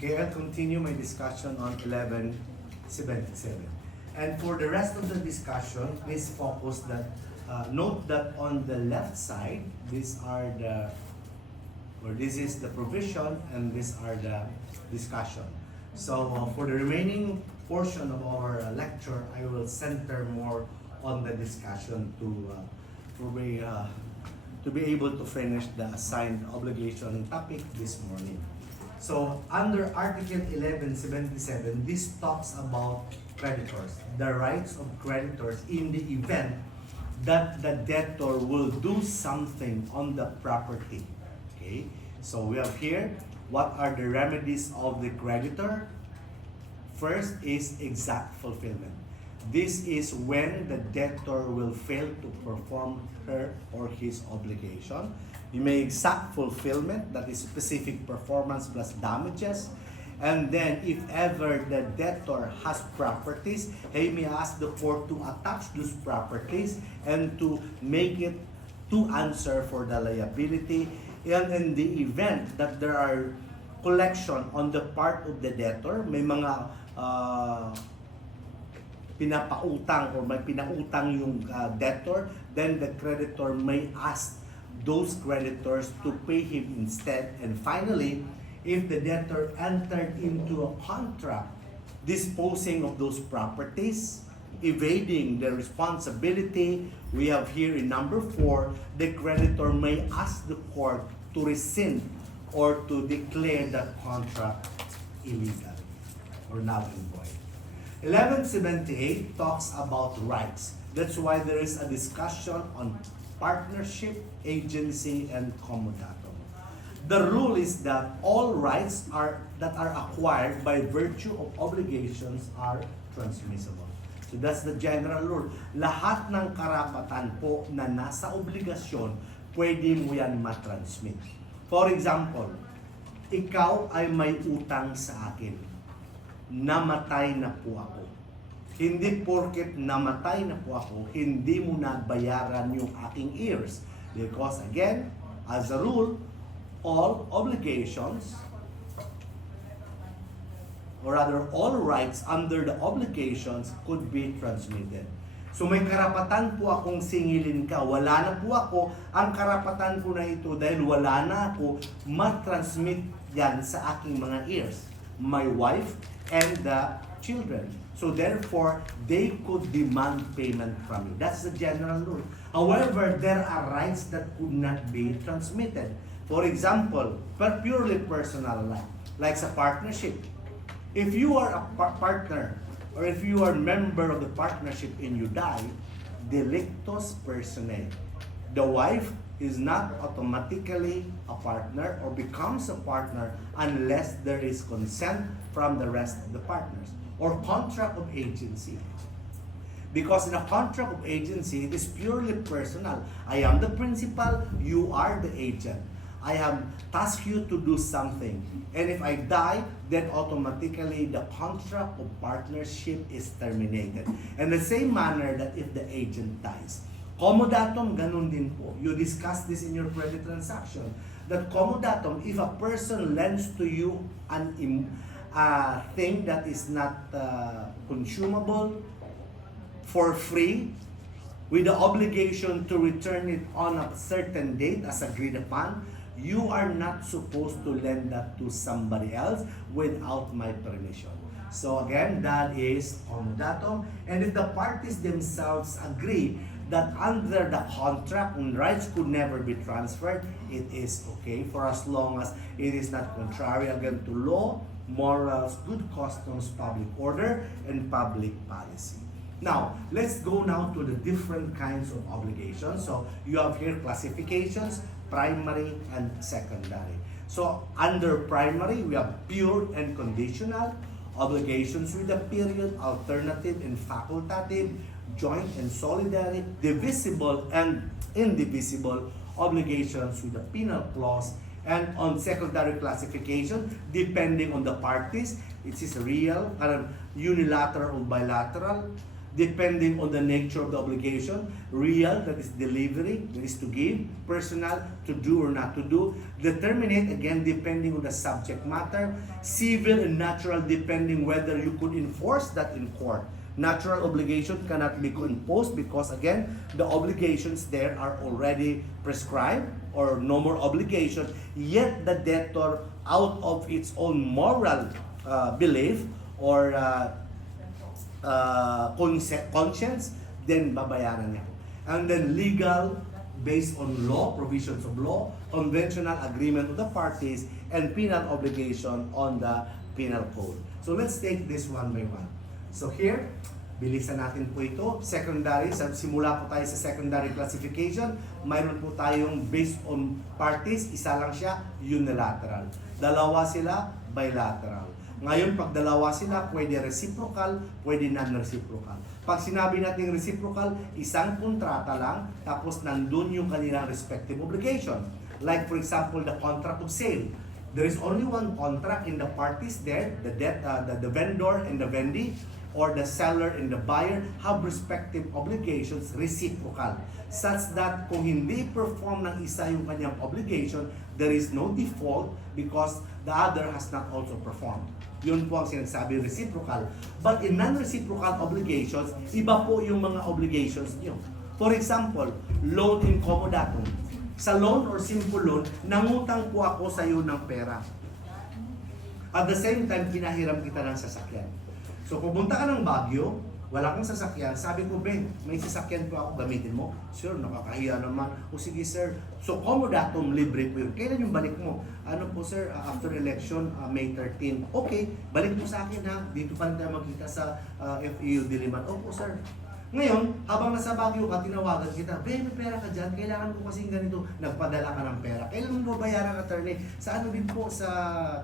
Okay, I'll continue my discussion on 1177. And for the rest of the discussion, please focus that, note that on the left side, this is the provision and these are the discussion. So for the remaining portion of our lecture, I will center more on the discussion to be able to finish the assigned obligation topic this morning. So under Article 1177, this talks about creditors, the rights of creditors in the event that the debtor will do something on the property. Okay, so we have here, what are the remedies of the creditor? First is exact fulfillment. This is when the debtor will fail to perform her or his obligation. You may exact fulfillment, that is specific performance plus damages. And then if ever the debtor has properties, he may ask the court to attach those properties and to make it to answer for the liability. And in the event that there are collection on the part of the debtor, may mga pinapautang or may pinautang yung debtor, then the creditor may ask those creditors to pay him instead. And finally, if the debtor entered into a contract disposing of those properties, evading the responsibility, we have here in number 4, the creditor may ask the court to rescind or to declare that contract illegal or null and void. 1178 talks about rights. That's why there is a discussion on partnership, agency, and comodatum. The rule is that all rights that are acquired by virtue of obligations are transmissible. So that's the general rule. Lahat ng karapatan po na nasa obligasyon, pwede mo yan matransmit. For example, ikaw ay may utang sa akin. Namatay na po ako. Hindi porket namatay na po ako, hindi mo na bayaran yung aking heirs. Because again, as a rule, all obligations, or rather all rights under the obligations could be transmitted. So may karapatan po akong singilin ka, wala na po ako, ang karapatan ko na ito dahil wala na ako, matransmit yan sa aking mga heirs, my wife and the children. So therefore, they could demand payment from you. That's the general rule. However, there are rights that could not be transmitted. For example, purely personal like sa partnership. If you are a partner or if you are a member of the partnership and you die, delictus personae. The wife is not automatically a partner or becomes a partner unless there is consent from the rest of the partners or contract of agency. Because in a contract of agency, it is purely personal. I am the principal, you are the agent. I have tasked you to do something. And if I die, then automatically the contract of partnership is terminated. In the same manner that if the agent dies. Comodatum, ganun din po. You discussed this in your credit transaction. That comodatum, if a person lends to you an thing that is not consumable for free, with the obligation to return it on a certain date as agreed upon, you are not supposed to lend that to somebody else without my permission. So again, that is comodatum. And if the parties themselves agree that under the contract, rights could never be transferred, it is okay for as long as it is not contrary again to law, morals, good customs, public order, and public policy. Now, let's go now to the different kinds of obligations. So you have here classifications, primary and secondary. So under primary, we have pure and conditional, obligations with a period, alternative and facultative, joint and solidary, divisible and indivisible, obligations with a penal clause, and on secondary classification, depending on the parties, it is real, unilateral or bilateral, depending on the nature of the obligation. Real, that is delivery, that is to give. Personal, to do or not to do. Determinate, again, depending on the subject matter. Civil and natural, depending whether you could enforce that in court. Natural obligation cannot be imposed because, again, the obligations there are already prescribed or no more obligation. Yet the debtor, out of its own moral belief or conscience, then babayaran niya. And then legal, based on law, provisions of law, conventional agreement of the parties, and penal obligation on the penal code. So let's take this one by one. So here, bilisan natin po ito. Secondary, simula po tayo sa secondary classification. Mayroon po tayong based on parties, isa lang siya, unilateral. Dalawa sila, bilateral. Ngayon, pag dalawa sila, pwede reciprocal, pwede non-reciprocal. Pag sinabi natin reciprocal, isang kontrata lang, tapos nandun yung kanilang respective obligation. Like for example, the contract of sale. There is only one contract in the parties there, the vendor and the vendee, or the seller and the buyer have respective obligations reciprocal, such that kung hindi perform ng isa yung kanyang obligation, there is no default because the other has not also performed. Yun po ang sinasabi reciprocal. But in non-reciprocal obligations, iba po yung mga obligations niyo. For example, loan in comodatum. Sa loan or simple loan, nangutang po ako sa iyo ng pera. At the same time, pinahiram kita ng sasakyan. So, pupunta ka ng Baguio, wala kang sasakyan, sabi ko, Ben, may sasakyan po ako, gamitin mo? Sir, nakakahiya naman. O sige, sir. So, comodatum, libre po yun. Kailan yung balik mo? Ano po, sir, after election, May 13. Okay, balik mo sa akin, ha? Dito pa rin tayo magkita sa FEU Diliman. Opo, sir. Ngayon, habang nasa Baguio ka, tinawagan kita, Ben, may pera ka dyan, kailangan ko kasing ganito. Nagpadala ka ng pera. Kailan mo babayaran, attorney? Sa ano din po, sa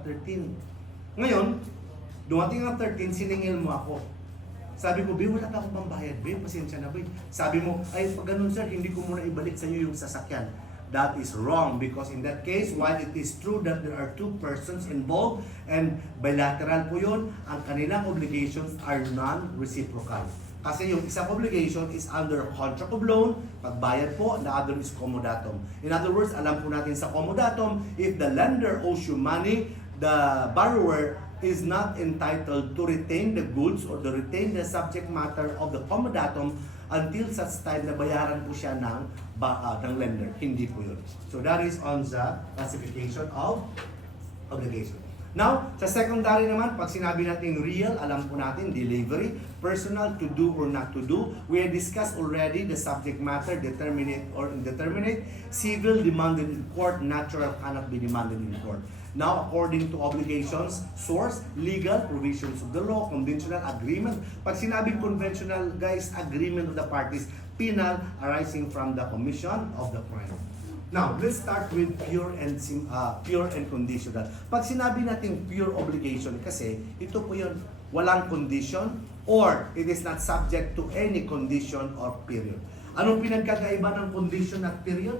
13. Ngayon, dumating ang 13, siningil mo ako. Sabi ko, Be, wala pa akong pambayad. Be, pasensya na, Be. Sabi mo, ay, pag ganun, sir, hindi ko muna ibalik sa iyo yung sasakyan. That is wrong because in that case, while it is true that there are two persons involved and bilateral po yun, ang kanilang obligations are non-reciprocal. Kasi yung isang obligation is under contract of loan, pagbayad po, the other is comodatum. In other words, alam po natin sa comodatum, if the lender owes you money, the borrower is not entitled to retain the goods or to retain the subject matter of the comodatum until such time na bayaran po siya ng lender. Hindi po yun. So that is on the classification of obligation. Now, sa secondary naman, pag sinabi natin real, alam po natin, delivery, personal, to do or not to do. We have discussed already the subject matter, determinate or indeterminate. Civil, demanded in court. Natural, cannot be demanded in court. Now, according to obligations, source, legal, provisions of the law, conventional agreement. Pag sinabing conventional, guys, agreement of the parties, penal, arising from the commission of the crime. Now, let's start with pure and conditional. Pag sinabi natin pure obligation, kasi ito po yun, walang condition or it is not subject to any condition or period. Anong pinagkakaiba ng condition at period?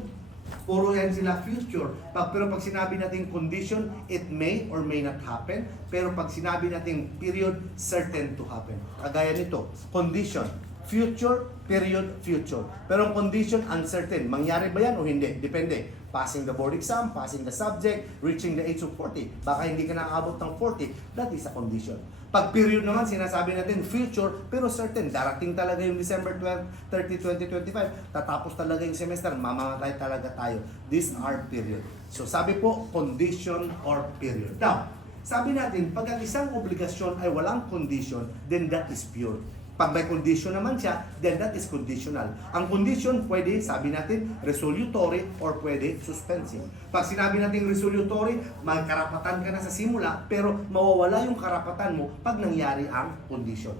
Puro yan sila future. Pero pag sinabi natin condition, it may or may not happen. Pero pag sinabi natin period, certain to happen. Kagaya nito, condition, future, period, future. Pero ang condition, uncertain. Mangyari ba yan o hindi? Depende. Passing the board exam, passing the subject, reaching the age of 40. Baka hindi ka nakaabot ng 40. That is a condition. Pag period naman, sinasabi natin future, pero certain. Darating talaga yung December 30, 2025. Tatapos talaga yung semester. Mamamatay talaga tayo. These are period. So sabi po, condition or period. Now, sabi natin, pag ang isang obligasyon ay walang condition, then that is pure. Pag may condition naman siya, then that is conditional. Ang condition pwede, sabi natin, resolutory or pwede suspensive. Pag sinabi natin resolutory, may karapatan ka na sa simula, pero mawawala yung karapatan mo pag nangyari ang condition.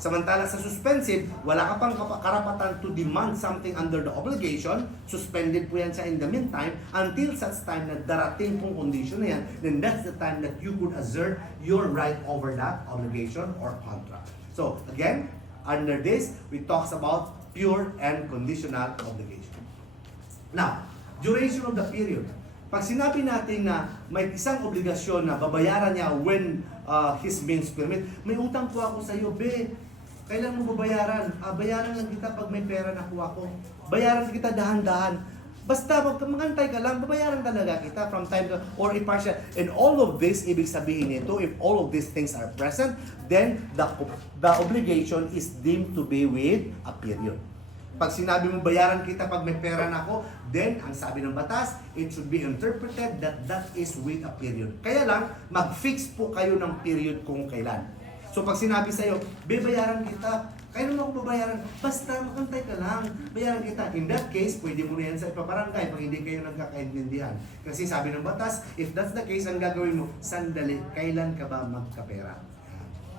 Samantala sa suspensive, wala ka pang karapatan to demand something under the obligation. Suspended po yan siya in the meantime until such time na darating pong condition na yan, then that's the time that you could assert your right over that obligation or contract. So, again, under this, we talk about pure and conditional obligation. Now, duration of the period. Pag sinabi natin na may isang obligasyon na babayaran niya when his means permit, may utang po ako sa iyo, Be, kailan mo babayaran? Bayaran lang kita pag may pera nakuha ko. Bayaran kita dahan-dahan. Basta magantay ka lang, babayaran talaga kita from time to, or impartial. And all of this, ibig sabihin nito, if all of these things are present, then the obligation is deemed to be with a period. Pag sinabi mo bayaran kita pag may pera na ako, then ang sabi ng batas, it should be interpreted that that is with a period. Kaya lang, mag-fix po kayo ng period kung kailan. So pag sinabi sa'yo, bayaran kita, kailan mo ako babayaran? Basta makantay ka lang, bayaran kita. In that case, pwede mo na yan sa ipaparangay pag hindi kayo nagkakaintindihan. Kasi sabi ng batas, if that's the case, ang gagawin mo, sandali, kailan ka ba magkapera?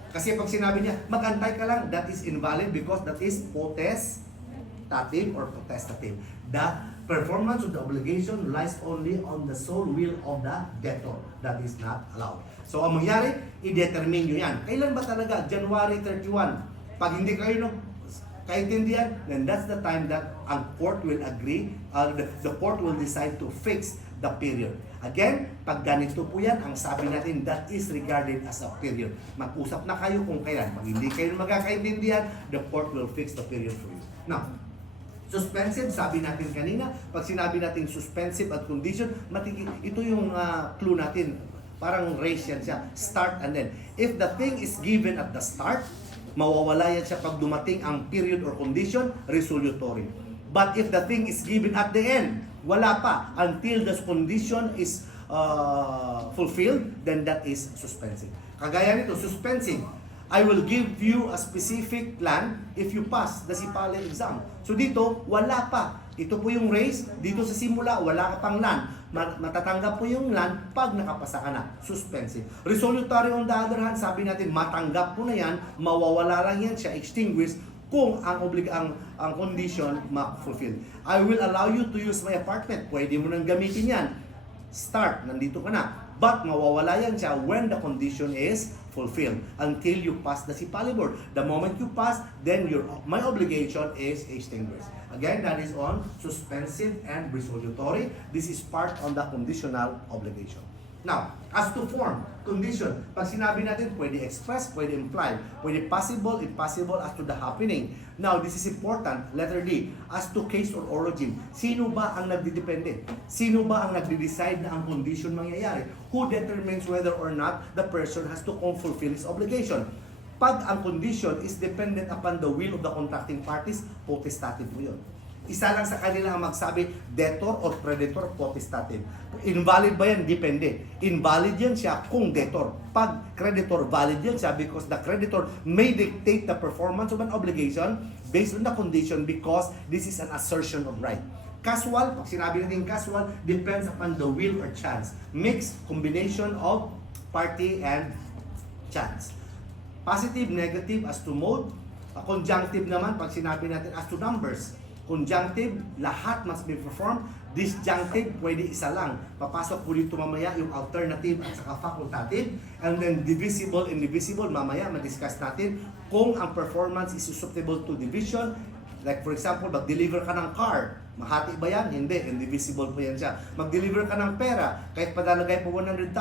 Kasi pag sinabi niya, magantay ka lang, that is invalid because that is potestative or potestative. The performance of the obligation lies only on the sole will of the debtor. That is not allowed. So ang mangyari, i-determine nyo yan. Kailan ba talaga? January 31. Pag hindi kayo kaintindihan, then that's the time that ang court will agree, the court will decide to fix the period. Again, pag ganito po yan, ang sabi natin, that is regarded as a period. Mag-usap na kayo kung kailan. Pag hindi kayo magkakaintindihan, the court will fix the period for you. Now, suspensive, sabi natin kanina, pag sinabi natin suspensive at condition, ito yung clue natin. Parang race yan siya. Start and then. If the thing is given at the start, mawawala yan siya pag dumating ang period or condition, resolutory. But if the thing is given at the end, wala pa until the condition is fulfilled, then that is suspensive. Kagaya nito, suspensive. I will give you a specific land if you pass the SIPALE exam. So dito, wala pa. Ito po yung race. Dito sa simula, wala ka pang land. Matatanggap po yung land pag nakapasa ka na. Suspensive. Resolutory on the other hand, sabi natin, matanggap po na yan, mawawala lang yan siya, extinguish, kung ang condition ma-fulfill. I will allow you to use my apartment. Pwede mo nang gamitin yan. Start, nandito ka na. But mawawala yan siya when the condition is fulfilled until you pass the SIPALE board. The moment you pass, then my obligation is extinguished. Again, that is on suspensive and resolutory. This is part on the conditional obligation. Now, as to form, condition, pag sinabi natin, pwede express, pwede imply, pwede possible, impossible as to the happening. Now, this is important, letter D, as to case or origin. Sino ba ang nagdidepende? Sino ba ang nagde-decide na ang condition mangyayari? Who determines whether or not the person has to fulfill his obligation? Pag ang condition is dependent upon the will of the contracting parties, potestative mo yun. Isa lang sa kanila ang magsabi, debtor or creditor, potestative. Invalid ba yan? Depende. Invalid yan siya kung debtor. Pag creditor, valid yan siya because the creditor may dictate the performance of an obligation based on the condition because this is an assertion of right. Casual, pag sinabi natin casual, depends upon the will or chance. Mixed combination of party and chance. Positive, negative as to mode. Conjunctive naman, pag sinabi natin as to numbers. Conjunctive, lahat must be performed. Disjunctive, pwede isa lang. Papasok po dito mamaya yung alternative at saka facultative. And then divisible, indivisible, mamaya ma-discuss natin kung ang performance is susceptible to division. Like for example, mag-deliver ka ng car, mahati ba yan? Hindi, indivisible po yan siya. Mag-deliver ka ng pera, kahit padalagay po 100,000,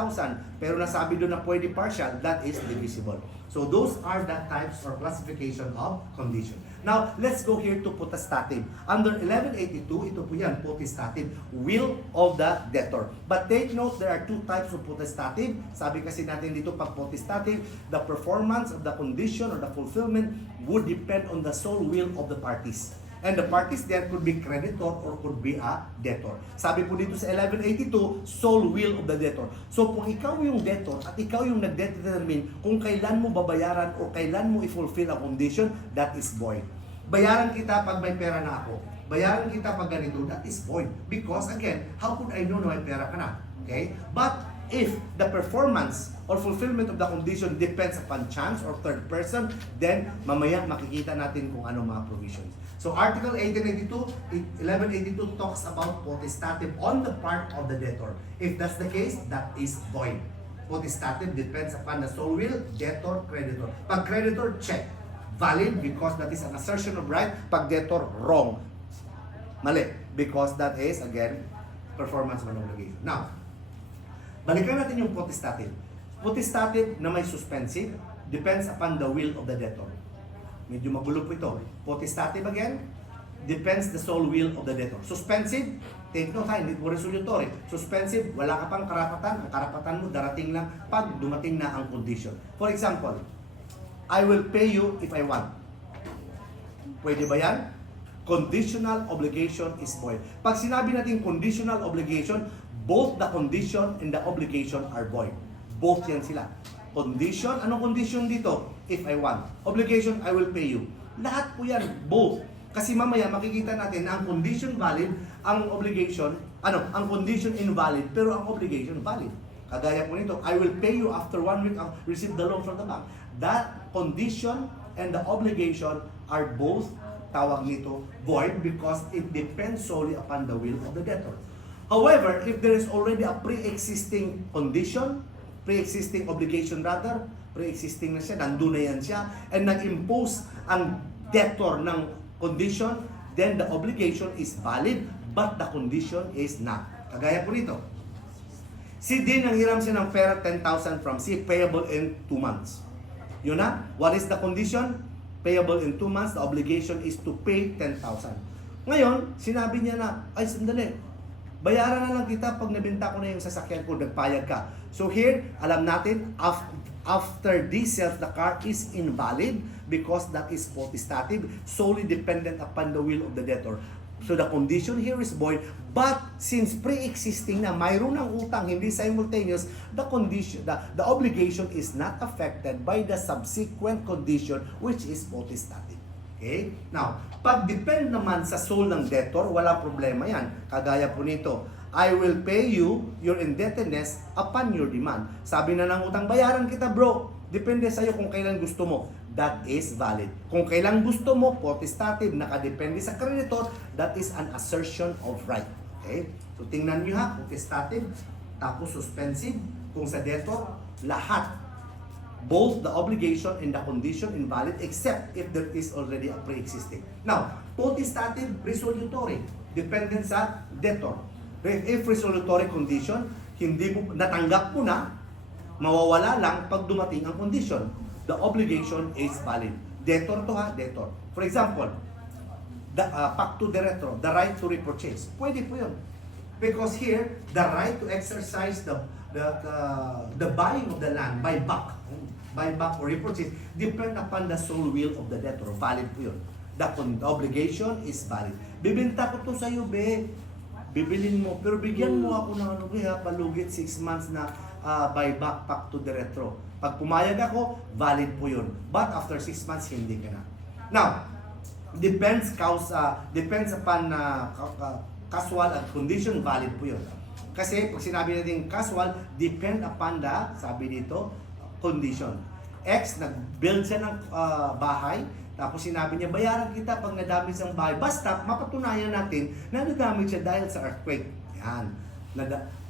pero nasabi doon na pwede partial, that is divisible. So those are the types or classification of condition. Now, let's go here to potestative. Under 1182, ito po yan, potestative, will of the debtor. But take note, there are two types of potestative. Sabi kasi natin dito, pag potestative, the performance of the condition or the fulfillment would depend on the sole will of the parties. And the parties there could be creditor or could be a debtor. Sabi po dito sa 1182, sole will of the debtor. So kung ikaw yung debtor at ikaw yung nagdetermine kung kailan mo babayaran o kailan mo i-fulfill ang condition, that is void. Bayaran kita pag may pera na ako. Bayaran kita pag ganito, that is void. Because again, how could I know na may pera ka na? Okay? But if the performance or fulfillment of the condition depends upon chance or third person, then mamaya makikita natin kung ano mga provisions. So Article 1182 talks about potestative on the part of the debtor. If that's the case, that is void. Potestative depends upon the sole will, debtor, creditor. Pag creditor, check. Valid because that is an assertion of right. Pag debtor, wrong. Mali. Because that is, again, performance of an obligation. Now, balikan natin yung potestative. Potestative na may suspensive depends upon the will of the debtor. Medyo magulo po ito. Potestative again, depends the sole will of the debtor. Suspensive, take note ha, hindi po resolutory. Suspensive, wala ka pang karapatan. Ang karapatan mo darating lang pag dumating na ang condition. For example, I will pay you if I want. Pwede ba yan? Conditional obligation is void. Pag sinabi natin conditional obligation, both the condition and the obligation are void. Both yan sila. Condition, anong condition dito? If I want. Obligation, I will pay you. Lahat po yan, both. Kasi mamaya makikita natin na ang condition valid, ang obligation, ang condition invalid, pero ang obligation valid. Kagaya po nito, I will pay you after 1 week receive the loan from the bank. That condition and the obligation are both, tawag nito, void because it depends solely upon the will of the debtor. However, if there is already a pre-existing condition, pre-existing obligation rather, pre-existing na siya, nandun na yan siya, and nag-impose ang debtor ng condition, then the obligation is valid, but the condition is not. Kagaya po nito. Si D, nanghiram siya ng pera 10,000 from C, payable in 2 months. Yun na. What is the condition? Payable in 2 months, the obligation is to pay 10,000. Ngayon, sinabi niya na, ay sandali, bayaran na lang kita pag nabenta ko na yung sasakyan ko, nagpayag ka. So here, alam natin, after this sales, the car is invalid because that is potestative, solely dependent upon the will of the debtor. So the condition here is void, but since pre-existing na mayroon ng utang, hindi simultaneous, the condition, the obligation is not affected by the subsequent condition which is potestative. Okay? Now, pag depend naman sa soul ng debtor, wala problema yan. Kagaya po nito, I will pay you your indebtedness upon your demand. Sabi na ng utang, bayaran kita bro. Depende sa'yo kung kailan gusto mo. That is valid. Kung kailan gusto mo, potestative, nakadepende sa creditor, that is an assertion of right. Okay? So tingnan nyo ha, potestative, tapos suspensive, kung sa debtor, lahat. Both the obligation and the condition invalid except if there is already a pre-existing. Now, potestative, resolutory, dependent sa debtor. If resolutory condition, hindi mo, natanggap mo na, mawawala lang pag dumating ang condition. The obligation is valid. Debtor to ha, debtor. For example, the pacto de retro, the right to repurchase. Pwede po yun. Because here, the right to exercise the buying of the land, buy back or repurchase, depend upon the sole will of the debtor. Valid po yun. The obligation is valid. Bibenta ko to sa'yo, be. Bibilin mo, pero bigyan mo ako ng ano, palugit 6 months na buyback pacto de retro. Pag pumayag ako, valid po yun. But after 6 months, hindi ka na. Now, depends upon casual and condition, valid po yun. Kasi pag sinabi natin casual, depend upon the, sabi dito, condition. X, nag-build siya ng bahay, tapos sinabi niya, bayaran kita pag nadamage ang bahay. Basta, mapatunayan natin na nadamage siya dahil sa earthquake. Yan.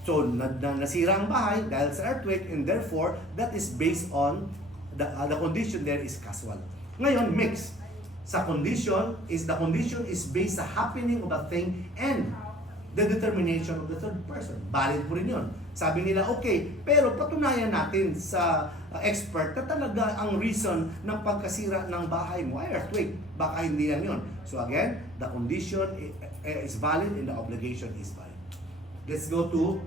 So, nasira ang bahay dahil sa earthquake, and therefore, that is based on, the condition there is casual. Ngayon, mix. The condition is based sa happening of a thing and the determination of the third person. Valid po rin yun. Sabi nila, okay, pero patunayan natin sa expert na talaga ang reason ng pagkasira ng bahay mo ay earthquake. Baka hindi yan yun. So again, the condition is valid and the obligation is valid. Let's go to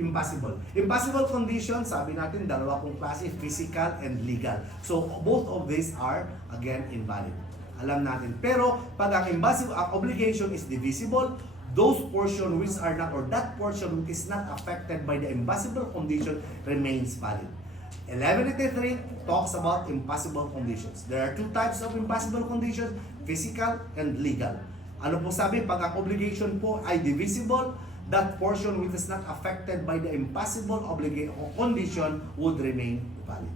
impossible. Impossible condition, sabi natin, dalawa pong klase, physical and legal. So both of these are, again, invalid. Alam natin. Pero pag ang impossible, ang obligation is divisible, those portion which are not, or that portion which is not affected by the impossible condition remains valid. 1183 talks about impossible conditions. There are two types of impossible conditions, physical and legal. Ano po sabi? Pag ang obligation po ay divisible, that portion which is not affected by the impossible obligation or condition would remain valid.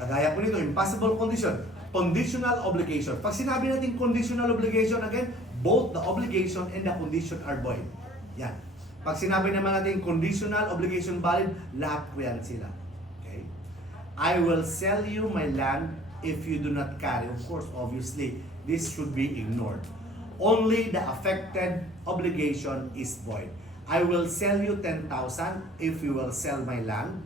Kagaya po nito, impossible condition. Conditional obligation. Pag sinabi natin conditional obligation, again, both the obligation and the condition are void. Yan. Pag sinabi naman natin conditional obligation valid, lahat po yan sila. Okay? I will sell you my land if you do not carry. Of course, obviously, this should be ignored. Only the affected obligation is void. I will sell you 10,000 if you will sell my land.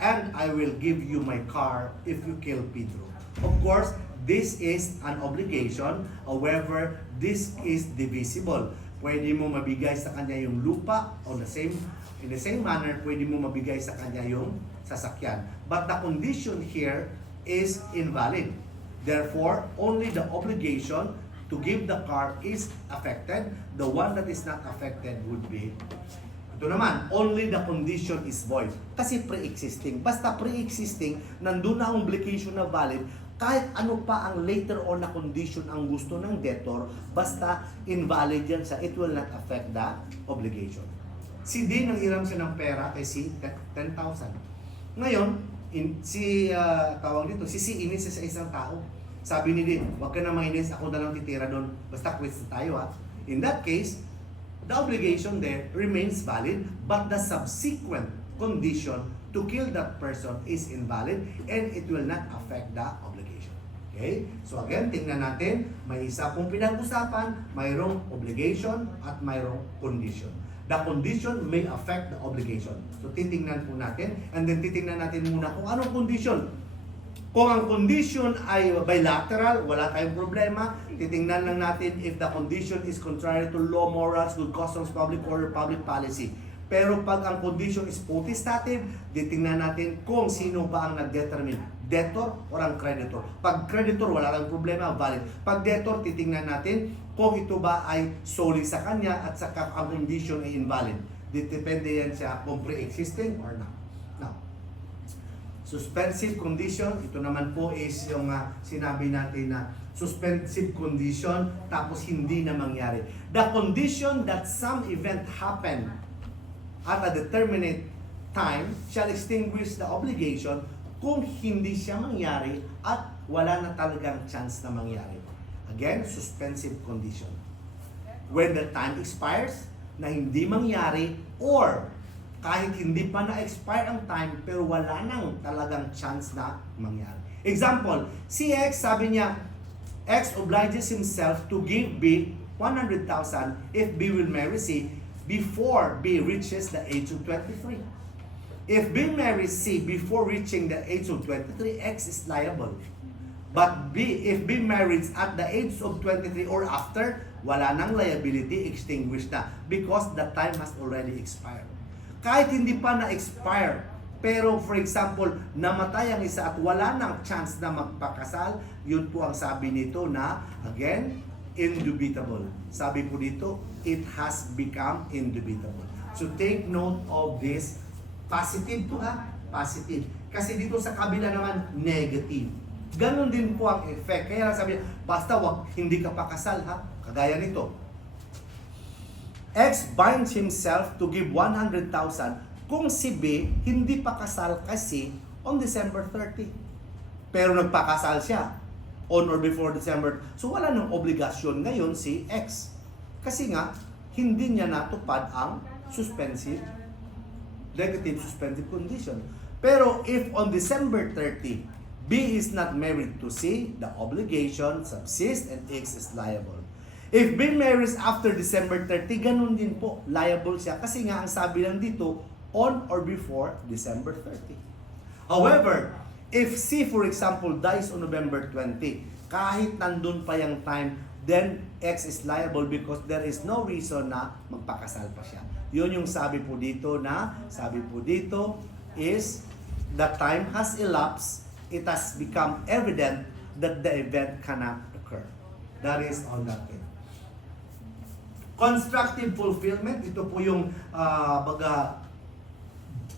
and I will give you my car if you kill Pedro. Of course, this is an obligation. However, this is divisible. Pwede mo mabigay sa kanya yung lupa in the same manner, pwede mo mabigay sa kanya yung sasakyan. But the condition here is invalid. Therefore, only the obligation to give the car is affected. The one that is not affected would be, ito naman, only the condition is void. Kasi pre-existing. Basta pre-existing, nandun na ang obligation na valid, kahit ano pa ang later on na condition ang gusto ng debtor, basta invalid yan siya, it will not affect the obligation. Si D, nang hiram siya ng pera kay C, 10,000. Ngayon, tawag dito, si C inis sa isang tao. Sabi ni D, wag ka na mainis, ako na lang titira doon, basta quits na tayo ha. In that case, the obligation there remains valid, but the subsequent condition to kill that person is invalid and it will not affect the obligation. Okay? So again, tingnan natin, may isa pong pinag-usapan, mayroong obligation at mayroong condition. The condition may affect the obligation. So titingnan po natin, and then titingnan natin muna kung anong condition. Kung ang condition ay bilateral, wala tayong problema. Titingnan lang natin if the condition is contrary to law, morals, good customs, public order, public policy. Pero pag ang condition is potestative, titingnan natin kung sino ba ang nag-determine, debtor or ang creditor. Pag creditor, wala tayong problema, valid. Pag debtor, titingnan natin kung ito ba ay solely sa kanya at saka ang condition ay invalid. Depende yan siya kung pre-existing or not. Suspensive condition, ito naman po is yung sinabi natin na suspensive condition tapos hindi na mangyari. The condition that some event happen at a determinate time shall extinguish the obligation kung hindi siya mangyari at wala na talagang chance na mangyari. Again, suspensive condition. When the time expires, na hindi mangyari or kahit hindi pa na-expire ang time, pero wala nang talagang chance na mangyari. Example, si X, sabi niya, X obliges himself to give B 100,000 if B will marry C before B reaches the age of 23. If B marries C before reaching the age of 23, X is liable. But if B marries at the age of 23 or after, wala nang liability, extinguished na because the time has already expired. Kahit hindi pa na-expire, pero for example, namatay ang isa at wala nang chance na magpakasal, yun po ang sabi nito na, again, indubitable. Sabi po dito, it has become indubitable. So take note of this. Positive po ha? Positive. Kasi dito sa kabila naman, negative. Ganon din po ang effect. Kaya lang sabi niya, basta hindi ka pakasal ha? Kagaya nito. X binds himself to give 100,000 kung si B hindi pa kasal kasi on December 30. Pero nagpakasal siya on or before December. So wala nang obligasyon ngayon si X. Kasi nga, hindi niya natupad ang negative suspensive condition. Pero if on December 30, B is not married to C, the obligation subsists and X is liable. If B marries after December 30, ganun din po, liable siya. Kasi nga, ang sabi lang dito, on or before December 30. However, if C, for example, dies on November 20, kahit nandun pa yung time, then X is liable because there is no reason na magpakasal pa siya. Yun yung sabi po dito is, the time has elapsed, it has become evident that the event cannot occur. That is on that thing. Constructive fulfillment, ito po yung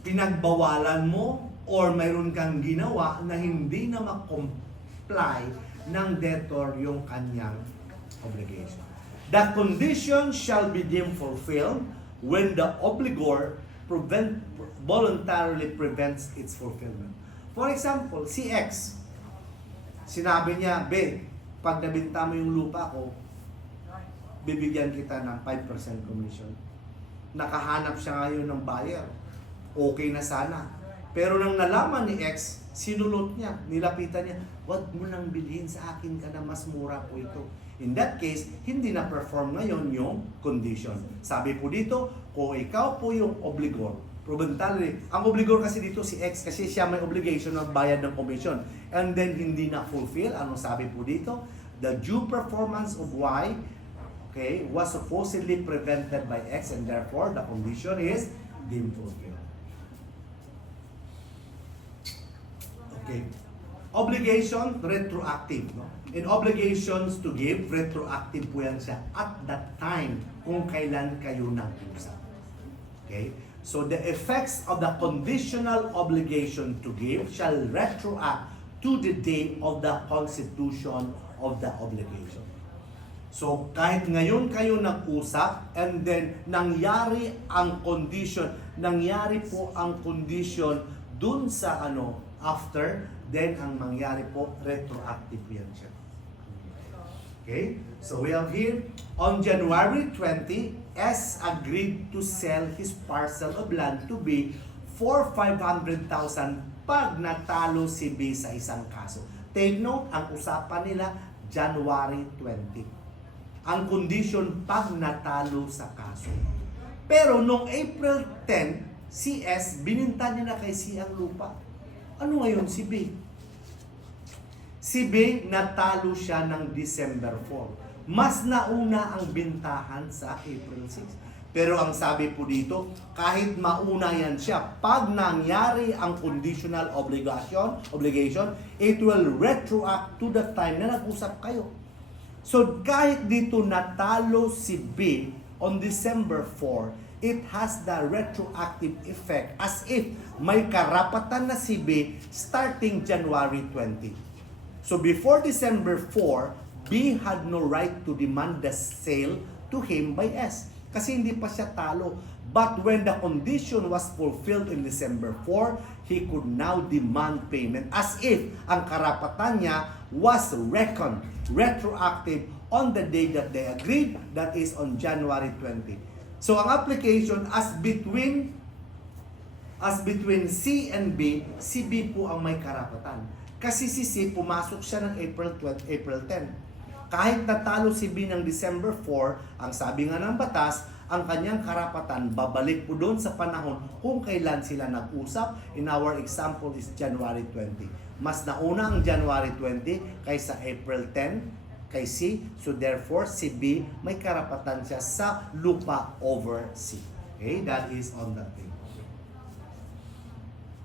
pinagbawalan mo or mayroon kang ginawa na hindi na ma-comply ng debtor yung kanyang obligation. The condition shall be deemed fulfilled when the obligor voluntarily prevents its fulfillment. For example, si X, sinabi niya, "Be, pag nabinta mo yung lupa ko, bibigyan kita ng 5% commission." Nakahanap siya ngayon ng buyer. Okay na sana. Pero nang nalaman ni X, sinulot niya, nilapitan niya, "Wag mo nang bilhin sa akin ka na mas mura po ito." In that case, hindi na-perform ngayon yung condition. Sabi po dito, kung ikaw po yung obligor, Voluntary. Ang obligor kasi dito si X kasi siya may obligation na bayad ng commission. And then hindi na fulfill. Anong sabi po dito? The due performance of Y, okay, was supposedly prevented by X and therefore the condition is deemed fulfilled. Okay. Obligation, retroactive. No? In obligations to give, retroactive po yan siya at that time kung kailan kayo nag-usap. Okay? So the effects of the conditional obligation to give shall retroact to the day of the constitution of the obligation. So kahit ngayon kayo nag-usap and then nangyari ang condition, nangyari po ang condition dun sa after, then ang mangyari po retroactive yan siya. Okay? So we have here, on January 20, S agreed to sell his parcel of land to B for 500,000 pag natalo si B sa isang kaso. Take note, ang usapan nila, January 20. Ang condition, pag natalo sa kaso. Pero noong April 10, si S, bininta niya na kay C ang lupa. Ano ngayon si B? Si B, natalo siya ng December 4. Mas nauna ang bintahan sa April 6. Pero ang sabi po dito, kahit mauna yan siya, pag nangyari ang conditional obligation, it will retroact to the time na nag-usap kayo. So kahit dito natalo si B on December 4, it has the retroactive effect as if may karapatan na si B starting January 20. So before December 4, B had no right to demand the sale to him by S. Kasi hindi pa siya talo. But when the condition was fulfilled in December 4, he could now demand payment as if ang karapatan niya was reckoned retroactive on the day that they agreed, that is on January 20. So ang application as between C and B, si B po ang may karapatan. Kasi si C pumasok siya ng April 10. Kahit natalo si B ng December 4, ang sabi nga ng batas, ang kanyang karapatan babalik po doon sa panahon kung kailan sila nag-usap. In our example is January 20. Mas nauna ang January 20 kaysa April 10 kay C. So therefore, si B may karapatan siya sa lupa over C. Okay, that is on that thing.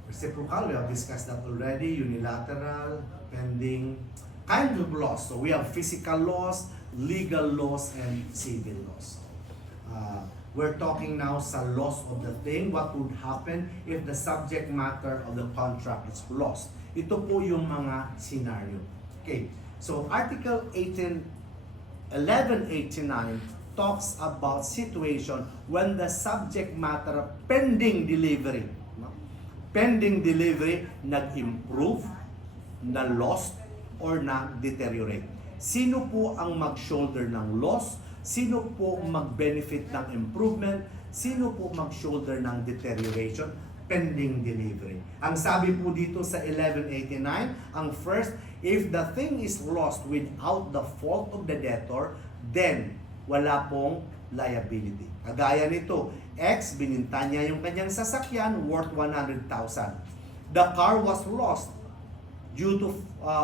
Reciprocal, we have discussed that already. Unilateral, pending, kinds of laws. So we have physical laws, legal laws, and civil laws. We're talking now sa loss of the thing. What would happen if the subject matter of the contract is lost? Ito po yung mga scenario. Okay. So Article 1189 talks about situation when the subject matter pending delivery. Pending delivery, nag-improve, na-lost, or na-deteriorate. Sino po ang mag-shoulder ng loss? Sino po mag-benefit ng improvement? Sino po mag-shoulder ng deterioration? Pending delivery. Ang sabi po dito sa 1189, ang first, if the thing is lost without the fault of the debtor, then wala pong liability. Kagaya nito, X, bininta niya yung kanyang sasakyan worth 100,000. The car was lost due to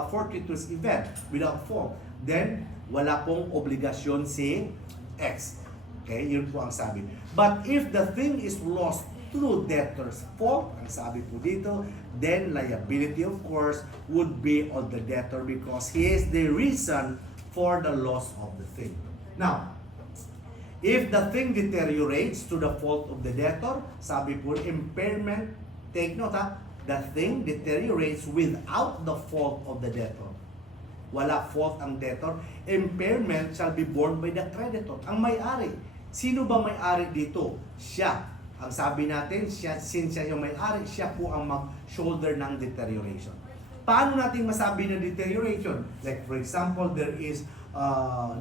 fortuitous event without fault. Then, wala pong obligasyon si X. Okay, yun po ang sabi. But if the thing is lost through debtor's fault, ang sabi po dito, then liability of course would be on the debtor because he is the reason for the loss of the thing. Now, if the thing deteriorates to the fault of the debtor, sabi po, impairment, take note the thing deteriorates without the fault of the debtor. Wala fault ang debtor, impairment shall be borne by the creditor. Ang may-ari, sino ba may-ari dito? Siya. Ang sabi natin, since siya yung may-ari, siya po ang mag-shoulder ng deterioration. Paano natin masabi na deterioration? Like for example, there is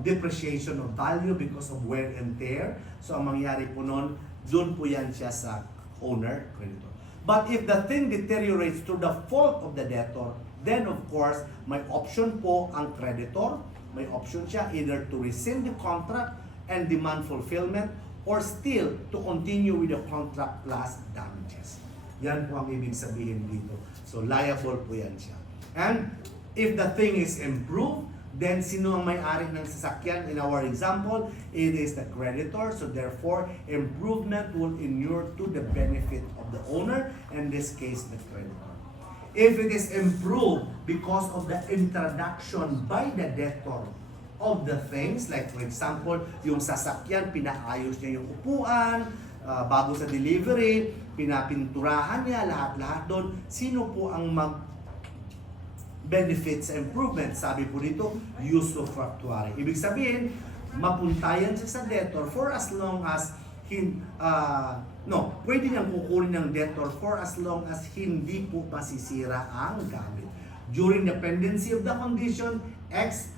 depreciation of value because of wear and tear. So ang mangyari po nun, doon po yan siya sa owner, creditor. But if the thing deteriorates to the fault of the debtor, then of course, may option po ang creditor, may option siya either to rescind the contract and demand fulfillment, or still to continue with the contract plus damages. Yan po ang ibig sabihin dito. So liable po yan siya. And if the thing is improved, then sino ang may-ari ng sasakyan? In our example, it is the creditor. So therefore, improvement will inure to the benefit of the owner, in this case, the creditor. If it is improved because of the introduction by the debtor of the things, like for example, yung sasakyan, pinaayos niya yung upuan, bago sa delivery, pinapinturahan niya, lahat-lahat doon, sino po ang benefits improvement? Sabi po dito, usufructuary. Ibig sabihin, mapuntayan siya sa debtor for as long as pwede niyang kukunin ng debtor for as long as hindi po masisira ang gamit. During the pendency of the condition, X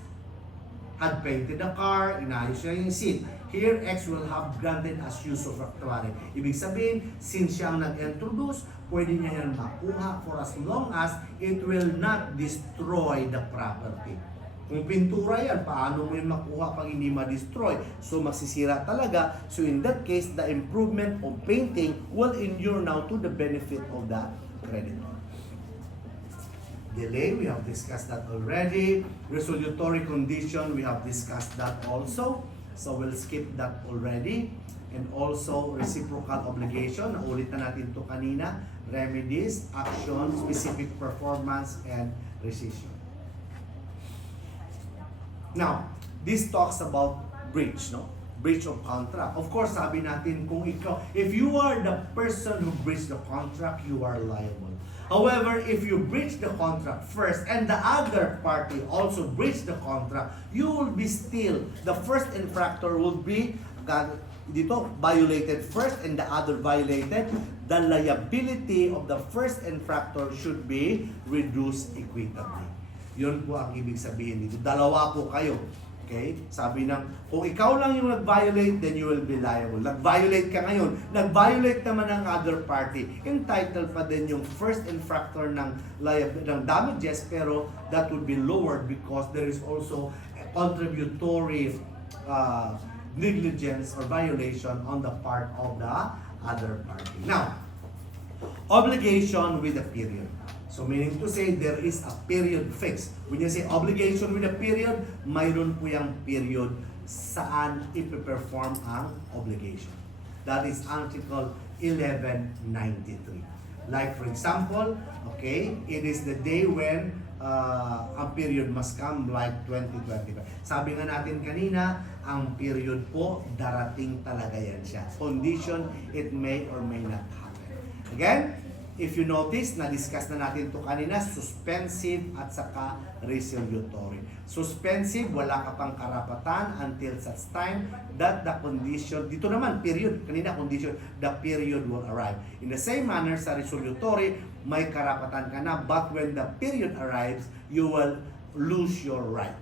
had painted the car, inayos niya yung seat. Here, X will have granted as usufructuary. Ibig sabihin, since siya ang nag-introduce, pwede niya yan makuha for as long as it will not destroy the property. Kung pintura yan, paano mo yung makuha pag hindi ma-destroy? So, masisira talaga. So, in that case, the improvement of painting will endure now to the benefit of the creditor. Delay, we have discussed that already. Resolutory condition, we have discussed that also. So, we'll skip that already. And also, reciprocal obligation. Naulit na natin ito kanina. Remedies, action, specific performance, and rescission. Now, this talks about breach, no? Breach of contract. Of course, sabi natin kung ikaw, if you are the person who breached the contract, you are liable. However, if you breach the contract first and the other party also breach the contract, you will be still, the first infractor will be dito, violated first and the other violated. The liability of the first infractor should be reduced equitably. Yun po ang ibig sabihin dito. Dalawa po kayo. Okay? Sabi ng, kung ikaw lang yung nag-violate, then you will be liable. Nag-violate ka ngayon. Nag-violate naman ang other party. Entitled pa din yung first infractor ng damages, pero that would be lowered because there is also a contributory negligence or violation on the part of the other party. Now, obligation with a period. So meaning to say, there is a period fixed. When you say obligation with a period, mayroon po yung period saan ipe-perform ang obligation. That is Article 1193. Like for example, okay, it is the day when a period must come, like 2025. Sabi nga natin kanina, ang period po, darating talaga yan siya. Condition, it may or may not happen. Again, if you notice, na-discuss na natin ito kanina, suspensive at saka resolutory. Suspensive, wala ka pang karapatan until such time that the condition, dito naman, period, kanina condition, the period will arrive. In the same manner, sa resolutory, may karapatan ka na, but when the period arrives, you will lose your right.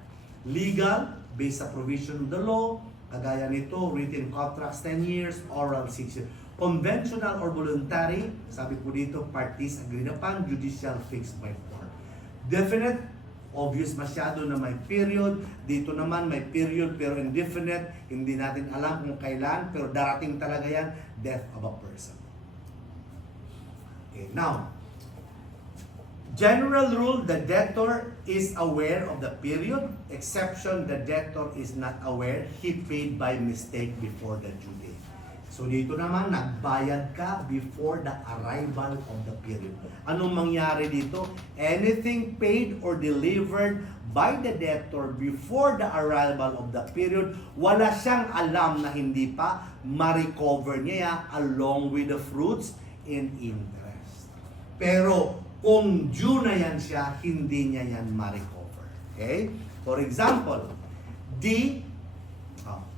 Legal, based sa provision of the law, kagaya nito, written contracts 10 years, oral 6 years. Conventional or voluntary, sabi po dito, parties agree upon, judicial fixed by court. Definite, obvious masyado na may period. Dito naman may period pero indefinite. Hindi natin alam kung kailan, pero darating talaga yan, death of a person. Okay, now, general rule, the debtor is aware of the period. Exception, the debtor is not aware. He paid by mistake before the due date. So dito naman, nagbayad ka before the arrival of the period. Anong mangyari dito? Anything paid or delivered by the debtor before the arrival of the period, wala siyang alam na hindi pa ma-recover niya along with the fruits and interest. Pero kung due na yan siya, hindi niya yan ma-recover. Okay? For example,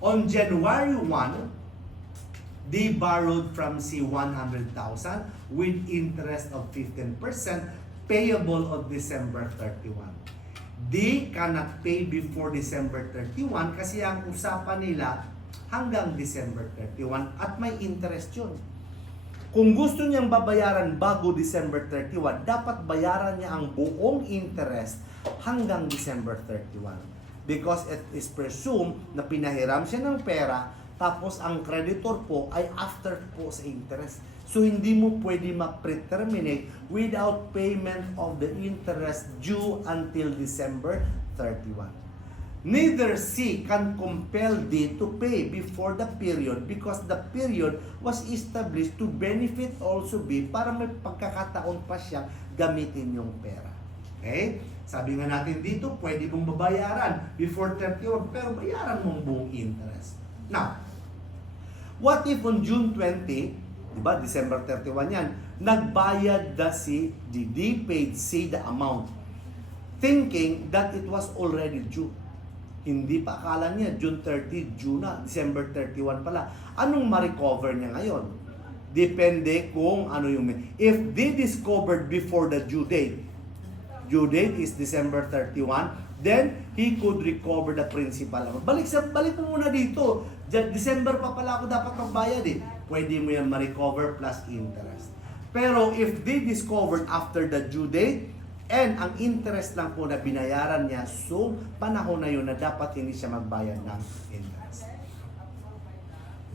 on January 1, they borrowed from C 100,000 with interest of 15% payable on December 31. They cannot pay before December 31 kasi ang usapan nila hanggang December 31 at may interest yun. Kung gusto niyang babayaran bago December 31, dapat bayaran niya ang buong interest hanggang December 31. Because it is presumed na pinahiram siya ng pera tapos ang creditor po ay after po sa interest. So hindi mo pwede ma-preterminate without payment of the interest due until December 31. Neither C can compel D to pay before the period because the period was established to benefit also B para may pagkakataon pa siya gamitin yung pera. Okay? Sabi nga natin dito, pwede mong babayaran before 31 pero bayaran mong buong interest. Now, what if on June 20, diba, December 31 yan, nagbayad the C, D paid C the amount, thinking that it was already due. Hindi pa, akala niya, June 30, June na, December 31 pala. Anong ma-recover niya ngayon? Depende kung ano yung... If they discovered before the due date is December 31, then he could recover the principal amount. Balik mo muna dito. December pa pala ako dapat magbayad eh. Pwede mo yan ma-recover plus interest. Pero if they discovered after the due date, and ang interest lang po na binayaran niya, so panahon na yun na dapat hindi siya magbayad ng interest.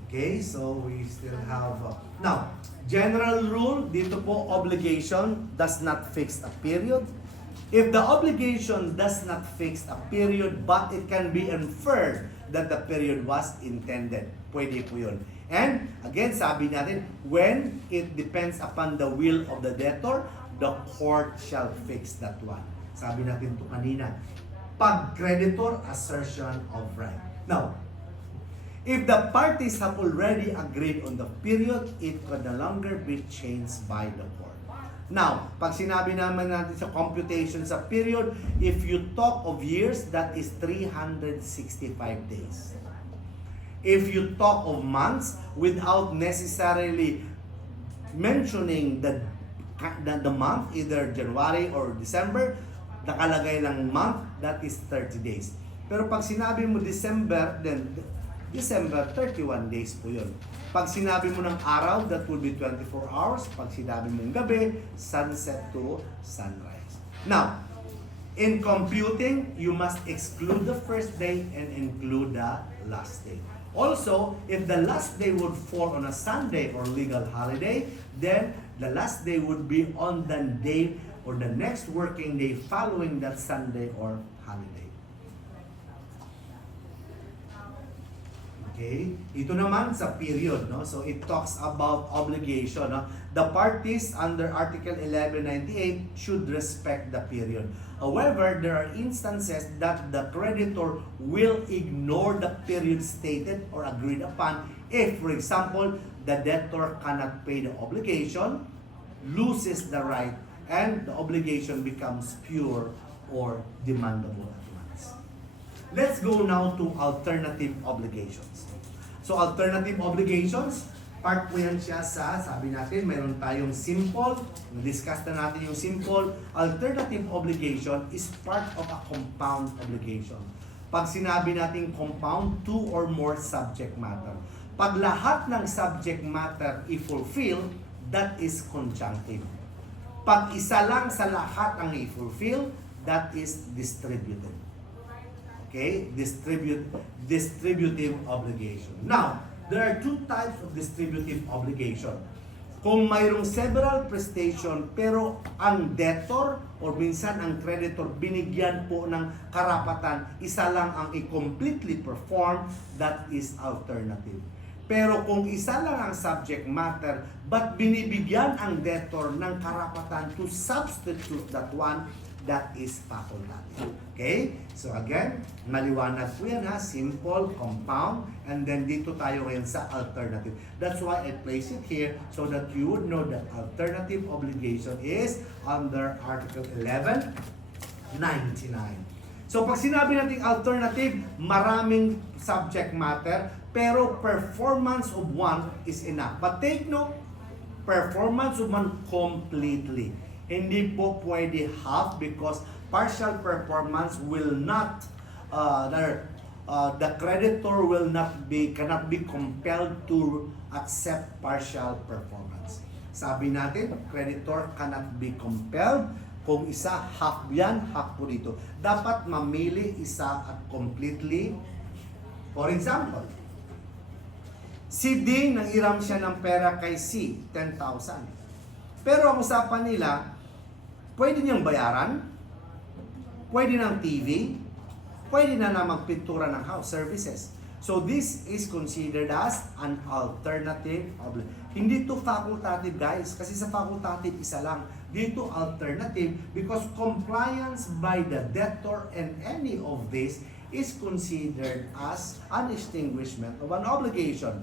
Okay, so we still have... now, general rule, dito po, obligation does not fix a period. If the obligation does not fix a period, but it can be inferred that the period was intended, pwede po yun. And, again, sabi natin, when it depends upon the will of the debtor, the court shall fix that one. Sabi natin ito kanina. Pag-creditor, assertion of right. Now, if the parties have already agreed on the period, it can no longer be changed by the court. Now, pag sinabi naman natin sa computation sa period, if you talk of years, that is 365 days. If you talk of months, without necessarily mentioning the month, either January or December, nakalagay lang month, that is 30 days. Pero pag sinabi mo December, then December, 31 days po yun. Pag sinabi mo ng araw, that will be 24 hours. Pag sinabi mo ng gabi, sunset to sunrise. Now, in computing, you must exclude the first day and include the last day. Also, if the last day would fall on a Sunday or legal holiday, then the last day would be on the day or the next working day following that Sunday or holiday. Okay? Ito naman sa period, no? So it talks about obligation, no? The parties under Article 1198 should respect the period. However, there are instances that the creditor will ignore the period stated or agreed upon if, for example, the debtor cannot pay the obligation, loses the right, and the obligation becomes pure or demandable at once. Let's go now to alternative obligations. So alternative obligations, part po yan siya sa, sabi natin, meron tayong simple, discuss na natin yung simple. Alternative obligation is part of a compound obligation. Pag sinabi natin compound, two or more subject matter. Pag lahat ng subject matter i-fulfill, that is conjunctive. Pag isa lang sa lahat ang i-fulfill, that is distributive. Okay? Distributive obligation. Now, there are two types of distributive obligation. Kung mayroong several prestation pero ang debtor or minsan ang creditor binigyan po ng karapatan, isa lang ang i-completely perform, that is alternative. Pero kung isa lang ang subject matter but binibigyan ang debtor ng karapatan to substitute that one, that is facultative. Okay? So again, maliwanag po yan ha, simple, compound, and then dito tayo ngayon sa alternative. That's why I place it here so that you would know that alternative obligation is under Article 1199. So pag sinabi natin alternative, maraming subject matter, pero performance of one is enough. But take note, performance of one completely. Hindi po pwede half because partial performance will not, the creditor will not be, cannot be compelled to accept partial performance. Sabi natin, creditor cannot be compelled. Kung isa, half yan, half po dito. Dapat mamili isa at completely. For example, Si D, nanghiram siya ng pera kay C, 10,000. Pero ang usapan nila, pwede niyang bayaran, pwede ng TV, pwede na magpintura ng house services. So this is considered as an alternative. Hindi to facultative, guys, kasi sa facultative isa lang. Dito alternative because compliance by the debtor and any of this is considered as an extinguishment of an obligation.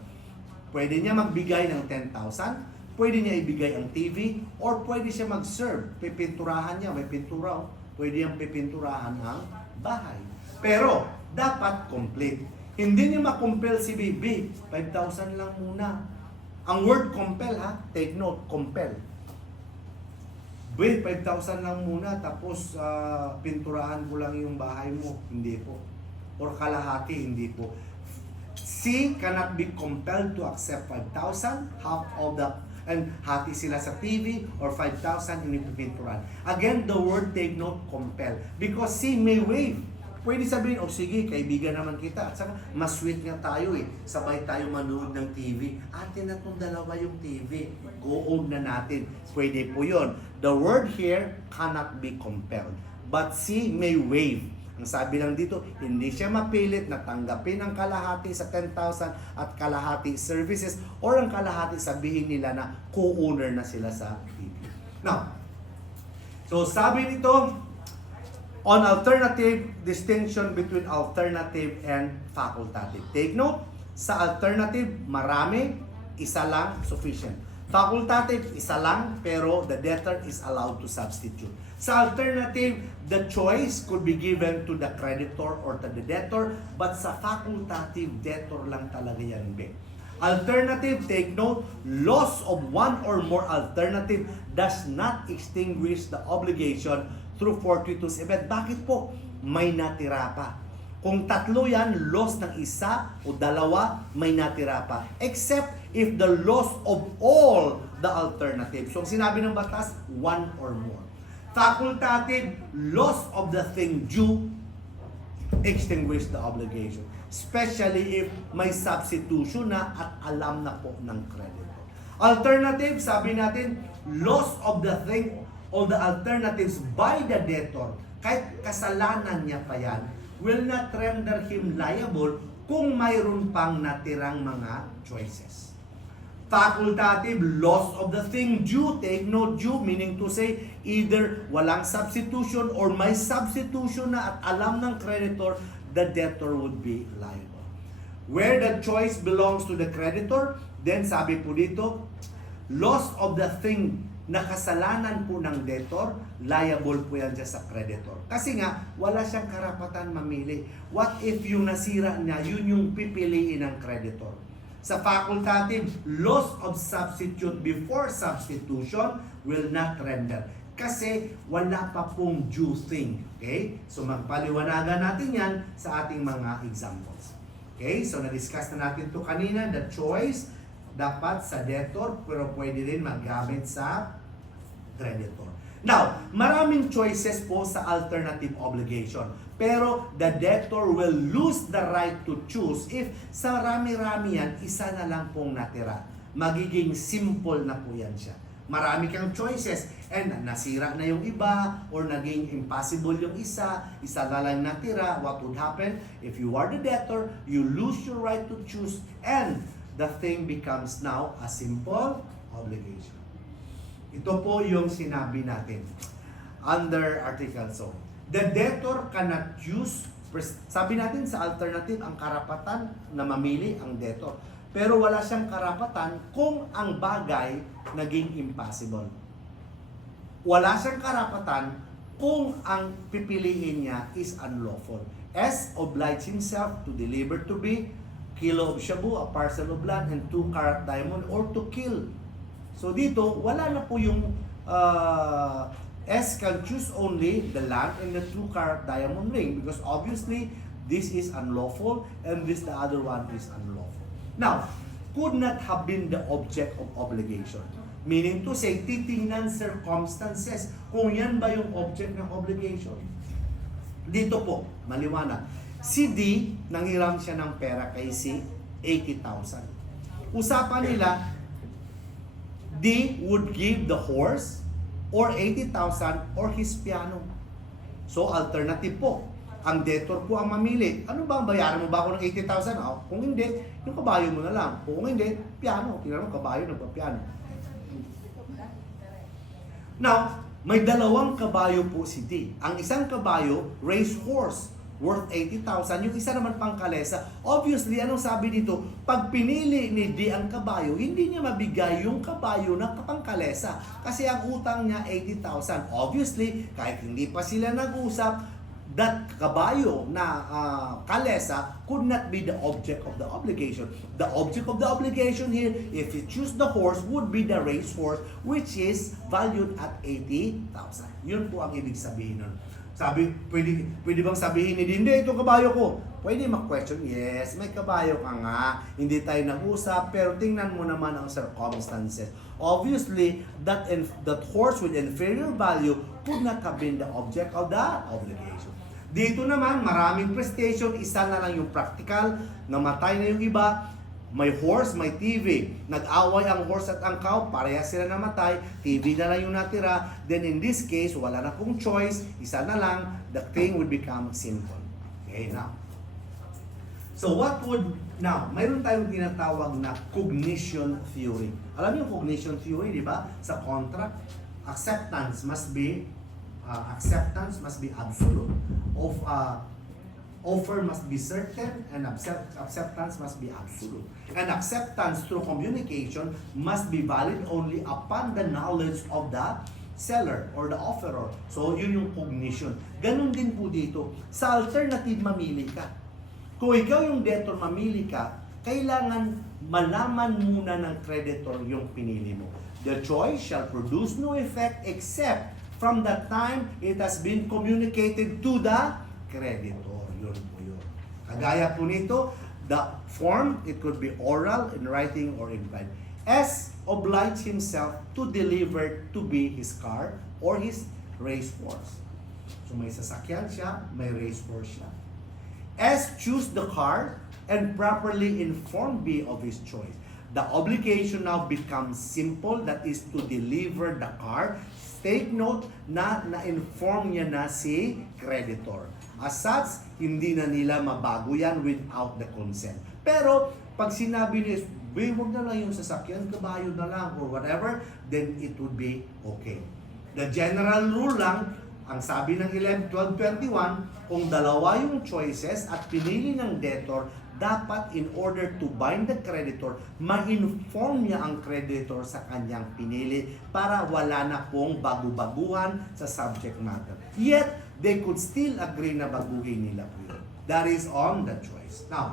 Pwede niya magbigay ng 10,000, pwede niya ibigay ang TV, or pwede siya mag-serve. Pipinturahan niya, may pintura, pwede niyang pipinturahan ang bahay. Pero, dapat complete. Hindi niya makumpel si BB, 5,000 lang muna. Ang word compel, ha? Take note, compel. Wait, 5,000 lang muna, tapos pinturahan ko lang yung bahay mo. Hindi po. Or kalahati, hindi po. C cannot be compelled to accept 5,000, half of the, and hati sila sa TV, or 5,000 inipipinturan. Again, the word take note, compel. Because C may waive. Pwede sabihin, sige, kaibigan naman kita. At saka, mas sweet nga tayo sabay tayo manood ng TV. Atin na itong dalawa yung TV. Go-own na natin. Pwede po yun. The word here cannot be compelled. But C may waive. Ang sabi lang dito, hindi siya mapilit na tanggapin ang kalahati sa 10,000 at kalahati services, or ang kalahati sabihin nila na co-owner na sila sa TV. Now, so sabi nito, on alternative, distinction between alternative and facultative. Take note, sa alternative, marami, isa lang, sufficient. Facultative, isa lang, pero the debtor is allowed to substitute. Sa alternative, the choice could be given to the creditor or to the debtor, but sa facultative, debtor lang talaga yan, be. Alternative, take note, loss of one or more alternative does not extinguish the obligation through fortuitous event. Bakit po? May natira pa. Kung tatlo yan, loss ng isa o dalawa, may natira pa. Except if the loss of all the alternatives. So, sinabi ng batas, one or more. Facultative, loss of the thing due, extinguish the obligation. Especially if may substitution na at alam na po ng creditor. Alternative, sabi natin, loss of the thing or the alternatives by the debtor, kahit kasalanan niya pa yan, will not render him liable kung mayroon pang natirang mga choices. Facultative, loss of the thing due, take note due, meaning to say, either walang substitution or may substitution na at alam ng creditor, the debtor would be liable. Where the choice belongs to the creditor, then sabi po dito, loss of the thing na kasalanan po ng debtor, liable po yan dyan sa creditor. Kasi nga, wala siyang karapatan mamili. What if yung nasira niya, yun yung pipiliin ng creditor? Sa facultative, loss of substitute before substitution will not render. Kasi wala pa pong due thing. Okay? So magpaliwanagan natin yan sa ating mga examples. Okay? So na-discuss na natin to kanina, the choice dapat sa debtor, pero pwede rin maggamit sa creditor. Now, maraming choices po sa alternative obligation. Pero the debtor will lose the right to choose if sa rami-rami yan, isa na lang pong natira. Magiging simple na po yan siya. Marami kang choices and nasira na yung iba or naging impossible yung isa na lang natira. What would happen? If you are the debtor, you lose your right to choose and the thing becomes now a simple obligation. Ito po yung sinabi natin under Article So. The debtor cannot use, sabi natin sa alternative, ang karapatan na mamili ang debtor. Pero wala siyang karapatan kung ang bagay naging impossible. Wala siyang karapatan kung ang pipiliin niya is unlawful. S, oblige himself to deliver to be kilo of shabu, a parcel of land, and 2 carat diamond, or to kill. So dito, wala na po yung S can choose only the land and the 2 carat diamond ring because obviously this is unlawful and this the other one is unlawful. Now, could not have been the object of obligation. Meaning to say, titingnan circumstances kung yan ba yung object ng obligation. Dito po, maliwanag. Si D, nanghiram siya ng pera kay C, 80,000. usapan nila, D would give the horse or 80,000 or his piano. So, alternative po. Ang debtor po ang mamili. Ano ba, bayaran mo ba ako ng 80,000? Kung hindi, yung kabayo mo na lang. Kung hindi, piano. Tingnan mo, kabayo, nagpa-piano. Now, may dalawang kabayo po si D. Ang isang kabayo, race horse, worth 80,000. Yung isa naman pang kalesa. Obviously, anong sabi dito? Pag pinili ni D ang kabayo, hindi niya mabigay yung kabayo na pangkalesa. Kasi ang utang niya, 80,000. Obviously, kahit hindi pa sila nag-usap, that kabayo na kalesa could not be the object of the obligation. The object of the obligation here, if you choose the horse, would be the race horse, which is valued at 80,000. Yun po ang ibig sabihin nun. Sabi, pwede bang sabihin ni hindi, ito kabayo ko? Pwede mag-question, yes, may kabayo ka nga, hindi tayo nag-usap, pero tingnan mo naman ang circumstances. Obviously, that horse with inferior value could not have been the object of the obligation. Dito naman, maraming prestation, isa na lang yung practical, namatay na yung iba, may horse, may TV. Nag-away ang horse at ang cow, parehas sila namatay, TV na lang yung natira. Then in this case, wala na pong choice, isa na lang, the thing would become simple. Okay, now. So now, mayroon tayong tinatawag na cognition theory. Alam niyo yung cognition theory, di ba? Sa contract, acceptance must be absolute. Offer must be certain and acceptance must be absolute. And acceptance through communication must be valid only upon the knowledge of the seller or the offeror. So, yun yung cognition. Ganun din po dito. Sa alternative, mamili ka. Kung ikaw yung debtor, mamili ka, kailangan malaman muna ng creditor yung pinili mo. The choice shall produce no effect except from the time it has been communicated to the creditor. Yun po yun. Kagaya po nito, the form, it could be oral, in writing, or implied. S obliged himself to deliver to be his car or his race horse. So may sasakyan siya, may race horse siya. S choose the car and properly inform B of his choice. The obligation now becomes simple, that is to deliver the car. Take note na na-inform niya na si creditor. As such, hindi na nila mabago yan without the consent. Pero, pag sinabi niya, huwag na lang yung sasakyan, kabayo na lang, or whatever, then it would be okay. The general rule lang, ang sabi ng 1221, kung dalawa yung choices at pinili ng debtor, dapat in order to bind the creditor, ma-inform niya ang creditor sa kanyang pinili para wala na pong bagu-baguhan sa subject matter. Yet, they could still agree na baguhin nila po yun. That is on the choice. Now,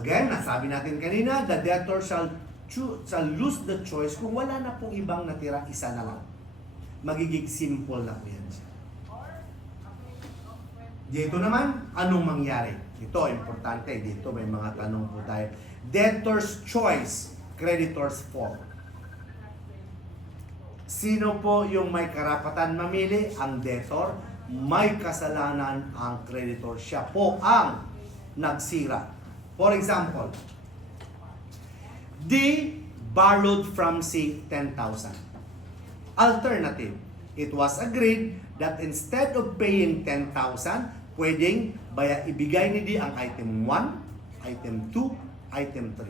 again, nasabi natin kanina, the debtor shall lose the choice kung wala na pong ibang natira, isa na lang. Magiging simple na po yan siya. Dito naman, anong mangyari? Ito, importante. Dito may mga tanong po tayo. Debtor's choice, creditor's fault. Sino po yung may karapatan mamili? Ang debtor. May kasalanan ang creditor. Siya po ang nagsira. For example, D borrowed from C 10,000. Alternative, it was agreed that instead of paying 10,000, pwedeng ibigay ni D ang item 1, item 2, item 3.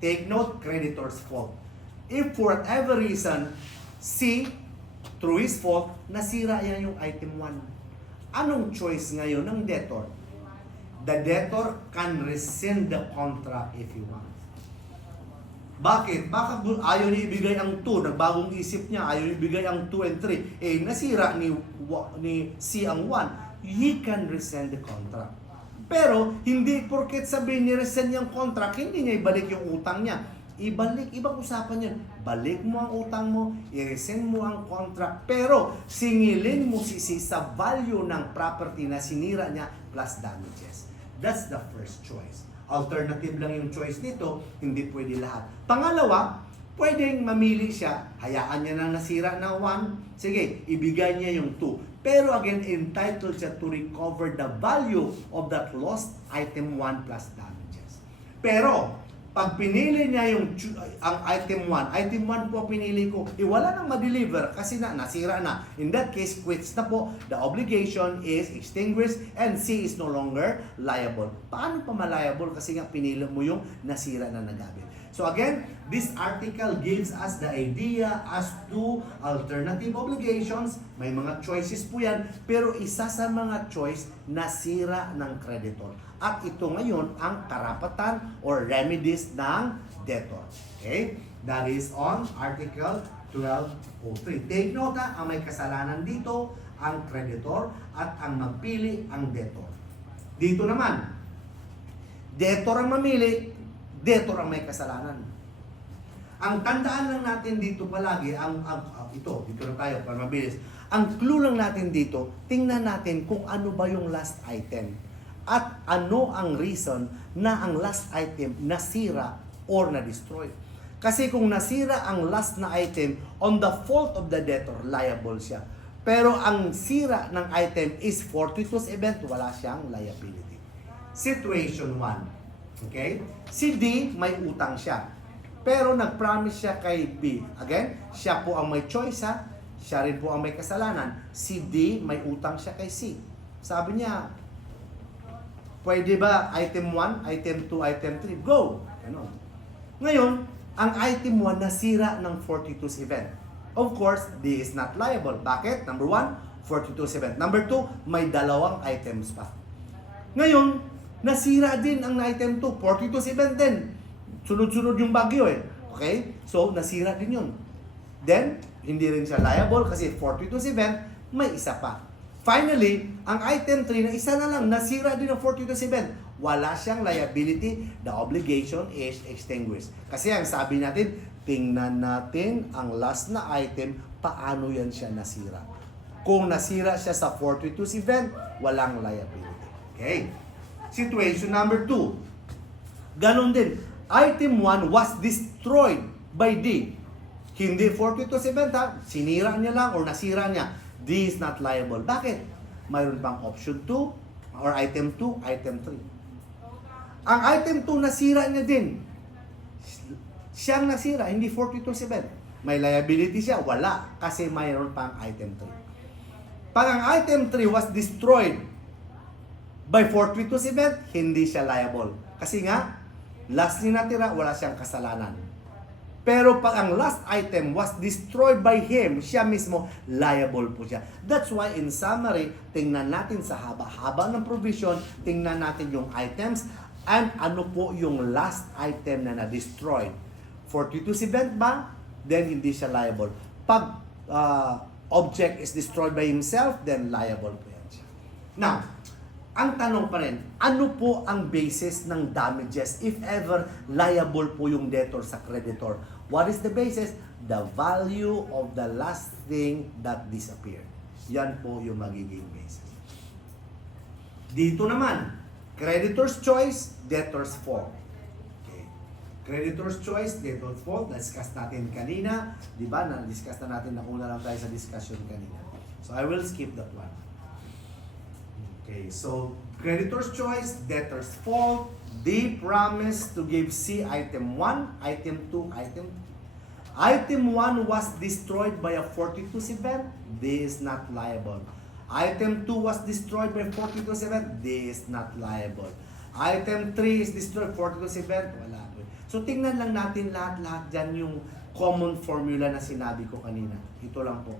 Take note, creditor's fault. If for whatever reason, C, through his fault, nasira yan yung item 1. Anong choice ngayon ng debtor? The debtor can rescind the contract if he wants. Bakit? Baka ayaw niya ibigay ang 2, nagbagong isip niya, ayaw niya ibigay ang 2 and 3. Nasira ni C ang 1. He can rescind the contract. Pero, hindi porket sabihin ni rescind yung contract, hindi niya ibalik yung utang niya. Ibalik, ibang usapan yun. Balik mo ang utang mo, i-rescind mo ang contract, pero singilin mo sa value ng property na sinira niya plus damages. That's the first choice. Alternative lang yung choice nito, hindi pwede lahat. Pangalawa, pwedeng mamili siya, hayaan niya na nasira na 1, sige, ibigay niya yung 2. Pero again, entitled siya to recover the value of that lost item 1 plus damages. Pero, Pag pinili niya ang item 1, item 1 po pinili ko, wala nang ma-deliver kasi nasira na. In that case, quits na po. The obligation is extinguished and C is no longer liable. Paano pa ma-liable? Kasi nga pinili mo yung nasira na nagamit. So again, this article gives us the idea as to alternative obligations. May mga choices po yan, pero isa sa mga choice, nasira ng creditor. At ito ngayon ang karapatan or remedies ng debtor. Okay? That is on Article 1203. Take note ang may kasalanan dito, ang creditor, at ang magpili ang debtor. Dito naman, debtor ang mamili, debtor ang may kasalanan. Ang tandaan lang natin dito palagi, dito na tayo para mabilis. Ang clue lang natin dito, tingnan natin kung ano ba yung last item. At ano ang reason na ang last item nasira or na-destroy. Kasi kung nasira ang last na item, on the fault of the debtor, liable siya. Pero ang sira ng item is fortuitous event, wala siyang liability. Situation 1. Okay? Si D, may utang siya. Pero nag-promise siya kay B. Again, siya po ang may choice ha. Siya rin po ang may kasalanan. Si D, may utang siya kay C. Sabi niya, pwede ba item 1, item 2, item 3? Go! Ano? Ngayon, ang item 1 nasira ng fortuitous event. Of course, D is not liable. Bakit? Number 1, fortuitous event. Number 2, may dalawang items pa. Ngayon, nasira din ang item 2. Fortuitous event din. Sunod-sunod yung bagyo eh. Okay? So, nasira din yun. Then, hindi rin siya liable kasi fortuitous event, may isa pa. Finally, ang item 3 na isa na lang, nasira din ang fortuitous event. Wala siyang liability, the obligation is extinguished. Kasi ang sabi natin, tingnan natin ang last na item, paano yan siya nasira. Kung nasira siya sa fortuitous event, walang liability. Okay? Situation number 2. Ganon din. Item 1 was destroyed by D. Hindi fortuitous event ha. Sinira niya lang or nasira niya. D is not liable. Bakit? Mayroon pang option 2 or item 2, item 3. Ang item 2 nasira niya din. Siyang nasira, hindi fortuitous event. May liability siya? Wala. Kasi mayroon pang item 3. Pag ang item 3 was destroyed by fortuitous event, hindi siya liable. Kasi nga, last niya natira, wala siyang kasalanan. Pero pag ang last item was destroyed by him, siya mismo, liable po siya. That's why in summary, tingnan natin sa haba-haba ng provision, tingnan natin yung items, and ano po yung last item na na-destroyed. Fortuitous event ba? Then hindi siya liable. Pag object is destroyed by himself, then liable po yan siya. Now, ang tanong pa rin, ano po ang basis ng damages if ever liable po yung debtor sa creditor? What is the basis? The value of the last thing that disappeared. Yan po yung magiging basis. Dito naman, creditor's choice, debtor's fault. Okay. Creditor's choice, debtor's fault. Na-discuss natin kanina. Di ba? Na-discuss na natin, nauna lang tayo sa discussion kanina. So I will skip that one. Okay, so creditor's choice, debtor's fault. D promised to give C item 1, item 2, item 3. Item 1 was destroyed by a fortuitous event. D is not liable. Item 2 was destroyed by fortuitous event. D is not liable. Item 3 is destroyed fortuitous event. Wala. So tingnan lang natin lahat-lahat dyan yung common formula na sinabi ko kanina. Ito lang po.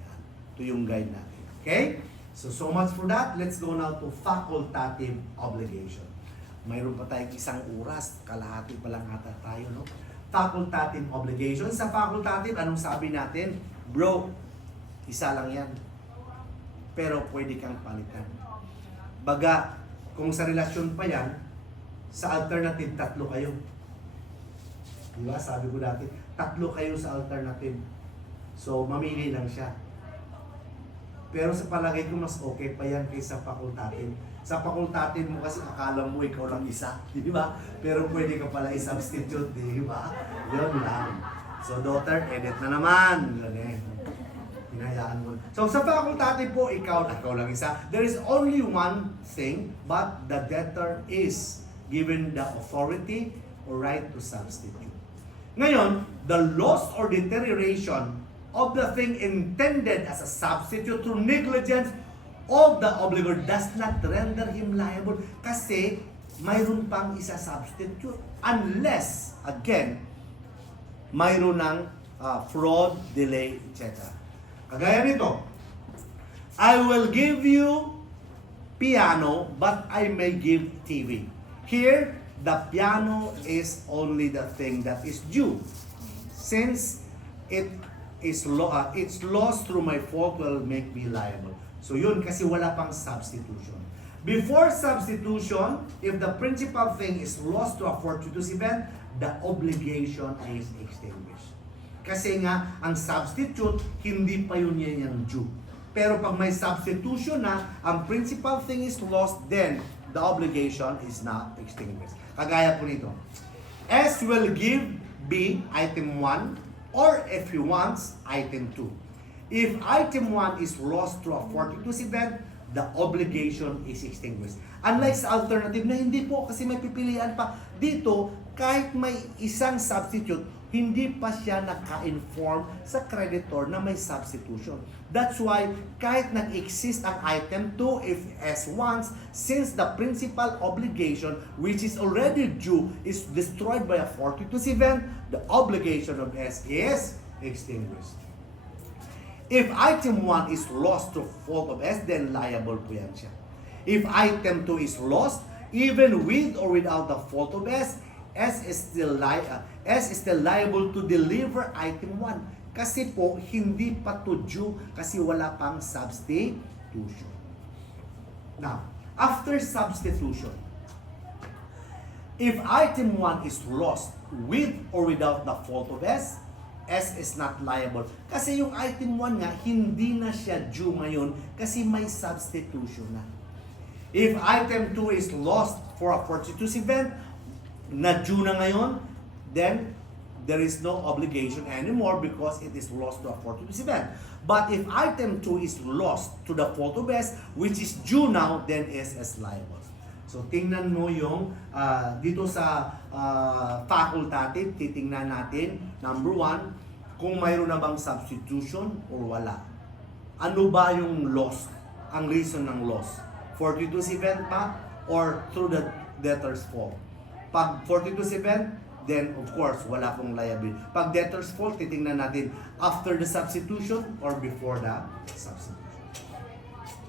Yan. Ito yung guide natin. Okay? So much for that. Let's go now to facultative obligation. Mayroon pa tayong isang oras. Kalahati pa lang ata tayo, no? Facultative obligation. Sa facultative, anong sabi natin? Bro, isa lang yan. Pero pwede kang palitan. Baga, kung sa relasyon pa yan, sa alternative, 3 kayo. Diba? Sabi ko dati, 3 kayo sa alternative. So, mamili lang siya. Pero sa palagay ko, mas okay pa yan kaysa facultative. Sa facultative mo kasi akala mo ikaw lang isa, di ba? Pero pwede ka pala i-substitute, di ba? Yun lang. So, daughter, edit na naman. Yun eh. Hinayaan mo. So, sa facultative po, ikaw lang isa. There is only one thing, but the debtor is given the authority or right to substitute. Ngayon, the loss or deterioration of the thing intended as a substitute through negligence of the obligor does not render him liable kasi mayroon pang isa-substitute unless, again, mayroon ng fraud, delay, etc. Kagaya nito, I will give you piano but I may give TV. Here, the piano is only the thing that is due. Since it's lost through my fault will make me liable. So yun, kasi wala pang substitution. Before substitution, if the principal thing is lost to a fortuitous event, the obligation is extinguished. Kasi nga, ang substitute, hindi pa yun yan yung due. Pero pag may substitution na, ang principal thing is lost, then the obligation is not extinguished. Kagaya po nito. S will give B item 1 or if he wants item 2. If item 1 is lost through a fortuitous event, the obligation is extinguished. Unlike sa alternative na hindi po kasi may pipilian pa. Dito, kahit may isang substitute, hindi pa siya naka-inform sa creditor na may substitution. That's why, kahit nag-exist ang item 2, if S wants, since the principal obligation, which is already due, is destroyed by a fortuitous event, the obligation of S is extinguished. If item 1 is lost to fault of S, then liable po yan siya. If item 2 is lost, even with or without the fault of S, S is still liable to deliver item 1. Kasi po, hindi pa to due kasi wala pang substitution. Now, after substitution, if item 1 is lost with or without the fault of S, S is not liable. Kasi yung item 1 nga, hindi na siya due ngayon kasi may substitution na. If item 2 is lost for a fortuitous event, na due na ngayon, then there is no obligation anymore because it is lost to a fortuitous event. But if item 2 is lost to the fault of S, which is due now, then S is liable. So tingnan mo yung dito sa facultative, titingnan natin, number 1, kung mayroon na bang substitution or wala. Ano ba yung loss? Ang reason ng loss? Fortuitous event pa or through the debtor's fault? Pag fortuitous event, then of course, wala pong liability. Pag debtor's fault, titingnan natin after the substitution or before the substitution.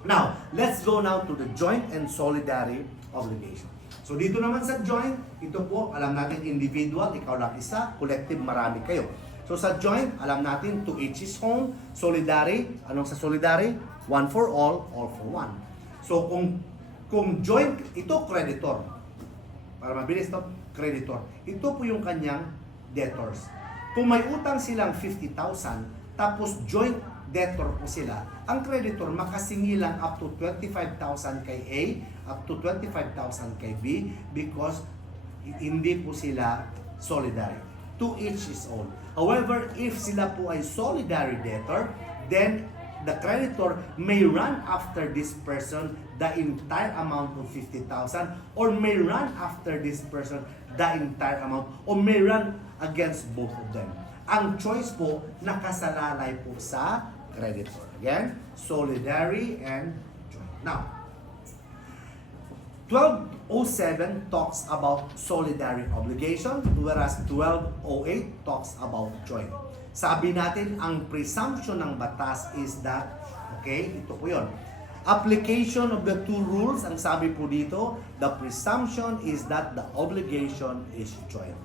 Now, let's go now to the joint and solidary obligation. So dito naman sa joint, ito po, alam natin individual, ikaw lang isa, collective, marami kayo. So sa joint, alam natin to each his own. Solidary, anong sa solidary? One for all for one. So kung joint, ito creditor. Para mabilis to, creditor. Ito po yung kanyang debtors. Kung may utang silang 50,000, tapos joint debtor po sila, ang creditor makasingi lang up to 25,000 kay A, up to 25,000 kay B, because hindi po sila solidary. To each his own. However, if sila po ay solidary debtor, then the creditor may run after this person the entire amount of 50,000 or may run after this person the entire amount or may run against both of them. Ang choice po nakasalalay po sa creditor. Again, solidary and joint. Now, 1207 talks about solidary obligation whereas 1208 talks about joint. Sabi natin, ang presumption ng batas is that, okay, ito po yun. Application of the two rules, ang sabi po dito, the presumption is that the obligation is joint.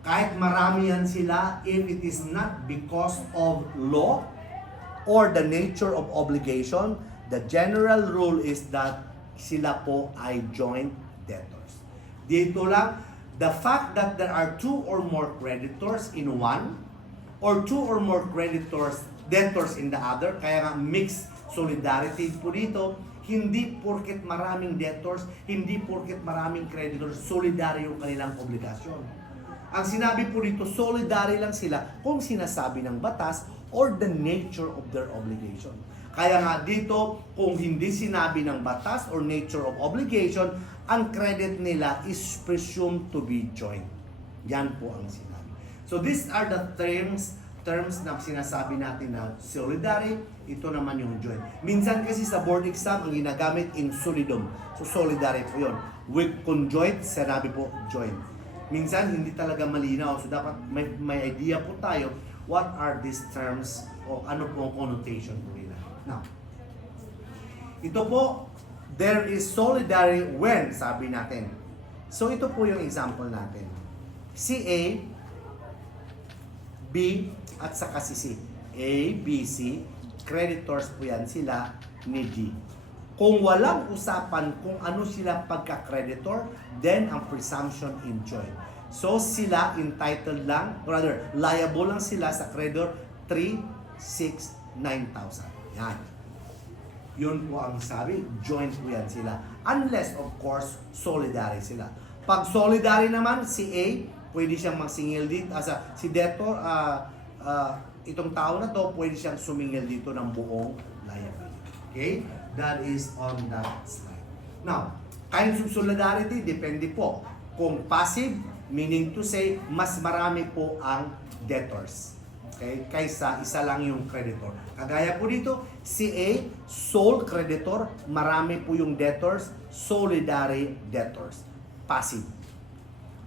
Kahit marami yan sila, if it is not because of law or the nature of obligation, the general rule is that sila po ay joint debtors. Dito lang, the fact that there are two or more creditors in one, or two or more debtors in the other, kaya nga mixed solidarity po dito, hindi porket maraming debtors, hindi porket maraming creditors, solidary yung kanilang obligasyon. Ang sinabi po dito, solidary lang sila kung sinasabi ng batas or the nature of their obligation. Kaya nga dito, kung hindi sinabi ng batas or nature of obligation, ang credit nila is presumed to be joint. Yan po ang sinabi. So these are the terms na sinasabi natin na solidary, ito naman yung joint. Minsan kasi sa board exam, ang ginagamit in solidum. So solidary po yun. With conjoint, sinabi po joint. Minsan hindi talaga malinaw. So dapat may idea po tayo what are these terms o ano po ang connotation po nila. Now, ito po, there is solidary when, sabi natin. So ito po yung example natin. Si A, B, at saka si C. A, B, C, creditors po yan sila ni D. Kung walang usapan kung ano sila pagka-creditor, then ang presumption in joint. So sila entitled lang, or rather, liable lang sila sa creditor 3, 6, 9,000. Yan. Yun po ang sabi, joint po yan sila. Unless, of course, solidary sila. Pag solidary naman, si A, pwede siyang magsingil dito, si debtor, itong tao na to, pwede siyang sumingil dito ng buong liability. Okay? That is on that slide. Now, kinds of solidarity, depende po. Kung passive, meaning to say, mas marami po ang debtors. Okay? Kaysa isa lang yung creditor. Kagaya po dito, si A, sole creditor, marami po yung debtors, solidary debtors. Passive.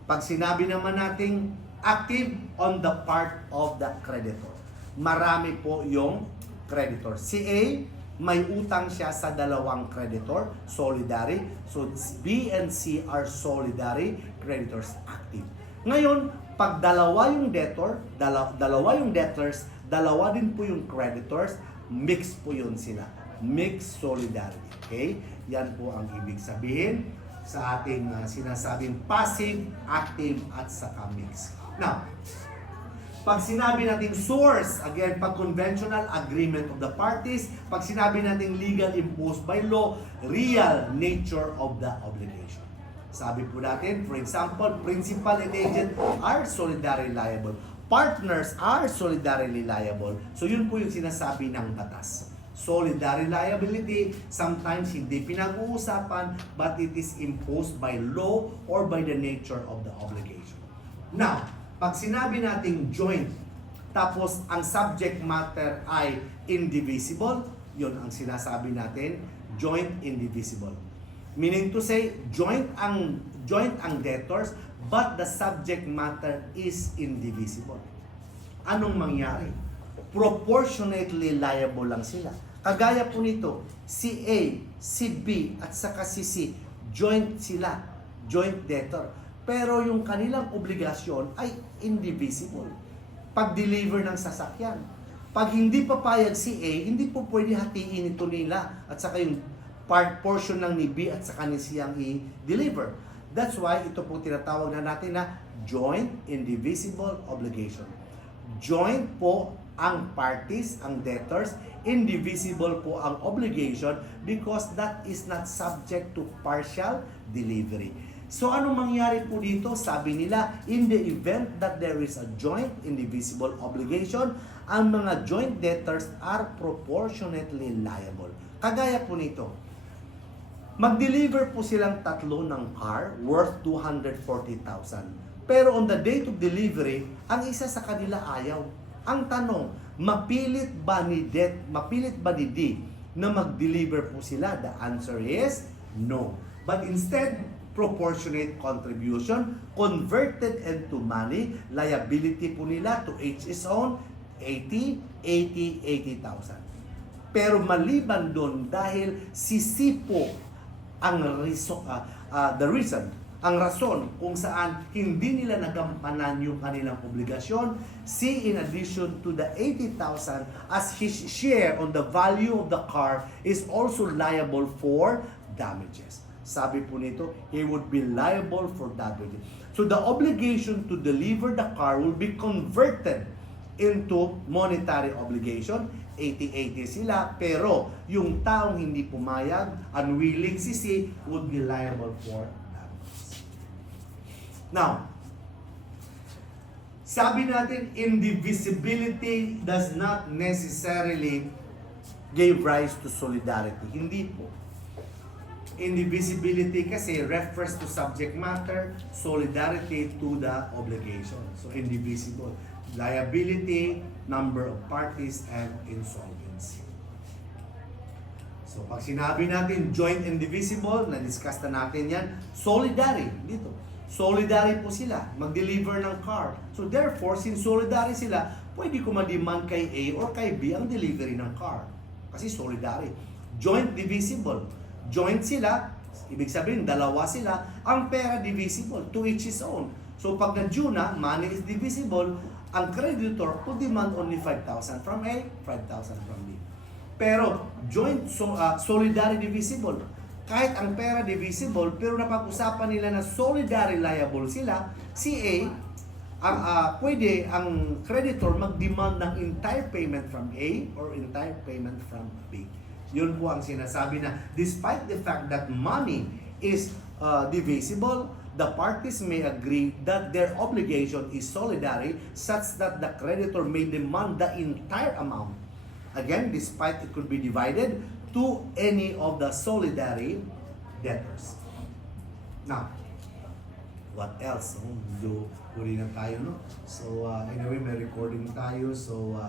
Pag sinabi naman nating active on the part of the creditor, marami po yung creditor. Si A, may utang siya sa dalawang creditor, solidary. So B and C are solidary creditors, active. Ngayon, pag dalawa yung debtor, dalawa yung debtors, dalawa din po yung creditors, mix po yun sila. Mixed solidarity. Okay? Yan po ang ibig sabihin sa ating sinasabing passive, active, at saka mix. Now, pag sinabi natin source, again, pag conventional agreement of the parties, pag sinabi natin legal imposed by law, real nature of the obligation. Sabi po natin, for example, principal and agent are solidarily liable. Partners are solidarily liable. So yun po yung sinasabi ng batas. Solidary liability, sometimes hindi pinag-uusapan, but it is imposed by law or by the nature of the obligation. Now, pag sinabi nating joint, tapos ang subject matter ay indivisible, yun ang sinasabi natin, joint indivisible. Meaning to say, joint ang debtors, but the subject matter is indivisible. Anong mangyari? Proportionately liable lang sila. Kagaya po nito, si A, si B, at saka si C, joint sila, joint debtor. Pero yung kanilang obligasyon ay indivisible. Pag-deliver ng sasakyan. Pag hindi papayag si A, hindi po pwede hatiin ito nila at saka yung portion lang ni B at saka ni C ang i-deliver. That's why ito po tinatawag na natin na joint indivisible obligation. Joint po ang parties, ang debtors, indivisible po ang obligation because that is not subject to partial delivery. So ano mangyari po dito? Sabi nila, in the event that there is a joint indivisible obligation, ang mga joint debtors are proportionately liable. Kagaya po nito, mag-deliver po silang tatlo ng car worth 240,000. Pero on the date of delivery, ang isa sa kanila ayaw. Ang tanong, mapilit ba ni D na mag-deliver po sila? The answer is no. But instead, proportionate contribution converted into money, liability po nila to each his own, 80,000. Pero maliban doon, dahil si po ang ang rason kung saan hindi nila nagampanan yung kanilang obligasyon, in addition to the 80,000 as his share on the value of the car is also liable for damages. Sabi po nito, he would be liable for damages. So the obligation to deliver the car will be converted into monetary obligation. 80-80 sila, pero yung taong hindi pumayag, unwilling si C, would be liable for damages. Now, sabi natin, indivisibility does not necessarily gave rise to solidarity. Hindi po. Indivisibility kasi refers to subject matter, solidarity to the obligation. So indivisible. Liability, number of parties, and insolvency. So pag sinabi natin joint indivisible, na-discuss na natin yan, solidary, dito. Solidary po sila, mag-deliver ng car. So therefore, since solidary sila, pwede ko ma-demand kay A or kay B ang delivery ng car. Kasi solidary. Joint divisible. Joint sila, ibig sabihin, dalawa sila, ang pera divisible, to each his own. So pag na-due na, money is divisible, ang creditor could demand only 5,000 from A, 5,000 from B. Pero joint solidary divisible, kahit ang pera divisible, pero napag-usapan nila na solidary liable sila, si A, pwede ang creditor mag-demand ng entire payment from A or entire payment from B. Yun po ang sinasabi na despite the fact that money is divisible, the parties may agree that their obligation is solidary such that the creditor may demand the entire amount. Again, despite it could be divided to any of the solidary debtors. Now, what else? Medyo huli na tayo, no? So, anyway, may recording tayo. So,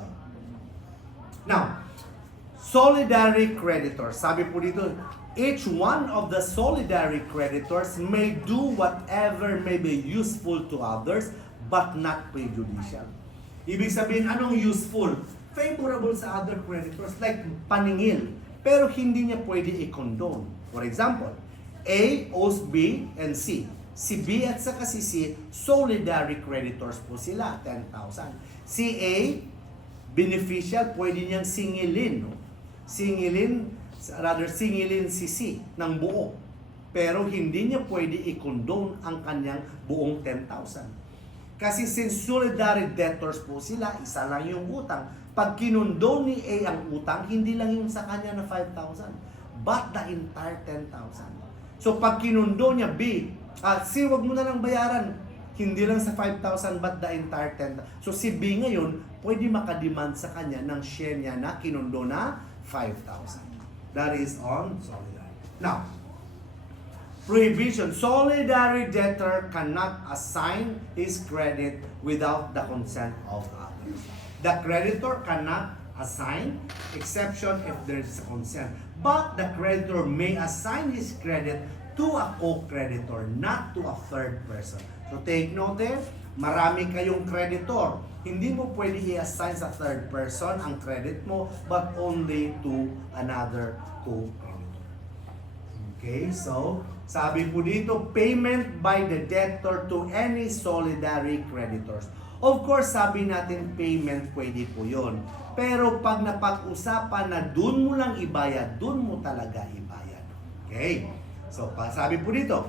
now, solidary creditors. Sabi po dito, each one of the solidary creditors may do whatever may be useful to others but not prejudicial. Ibig sabihin, anong useful? Favorable sa other creditors, like paningil. Pero hindi niya pwede i-condone. For example, A owes B and C. Si B at saka si C, solidary creditors po sila, 10,000. Si A, beneficial, pwede niyang singilin. No? Singilin si C ng buo. Pero hindi niya pwede i-condone ang kanyang buong 10,000. Kasi since solidary debtors po sila, isa lang yung utang. Pag kinondone ni A ang utang, hindi lang yung sa kanya na 5,000, but the entire 10,000. So pag kinondone niya B, C, wag mo na lang bayaran. Hindi lang sa 5,000 but the entire 10,000. So si B ngayon, pwede makademand sa kanya ng share niya na kinundo na 5,000. That is on solidary. Now, prohibition. Solidary debtor cannot assign his credit without the consent of others. The creditor cannot assign, exception if there is a consent. But the creditor may assign his credit to a co-creditor, not to a third person. So take note there, marami kayong creditor. Hindi mo pwede i-assign sa third person ang credit mo, but only to another co-creditor. Okay, so sabi po dito, payment by the debtor to any solidary creditors. Of course, sabi natin payment, pwede po yun. Pero pag napag-usapan na dun mo lang ibayad, dun mo talaga ibayad. Okay? So, sabi po dito,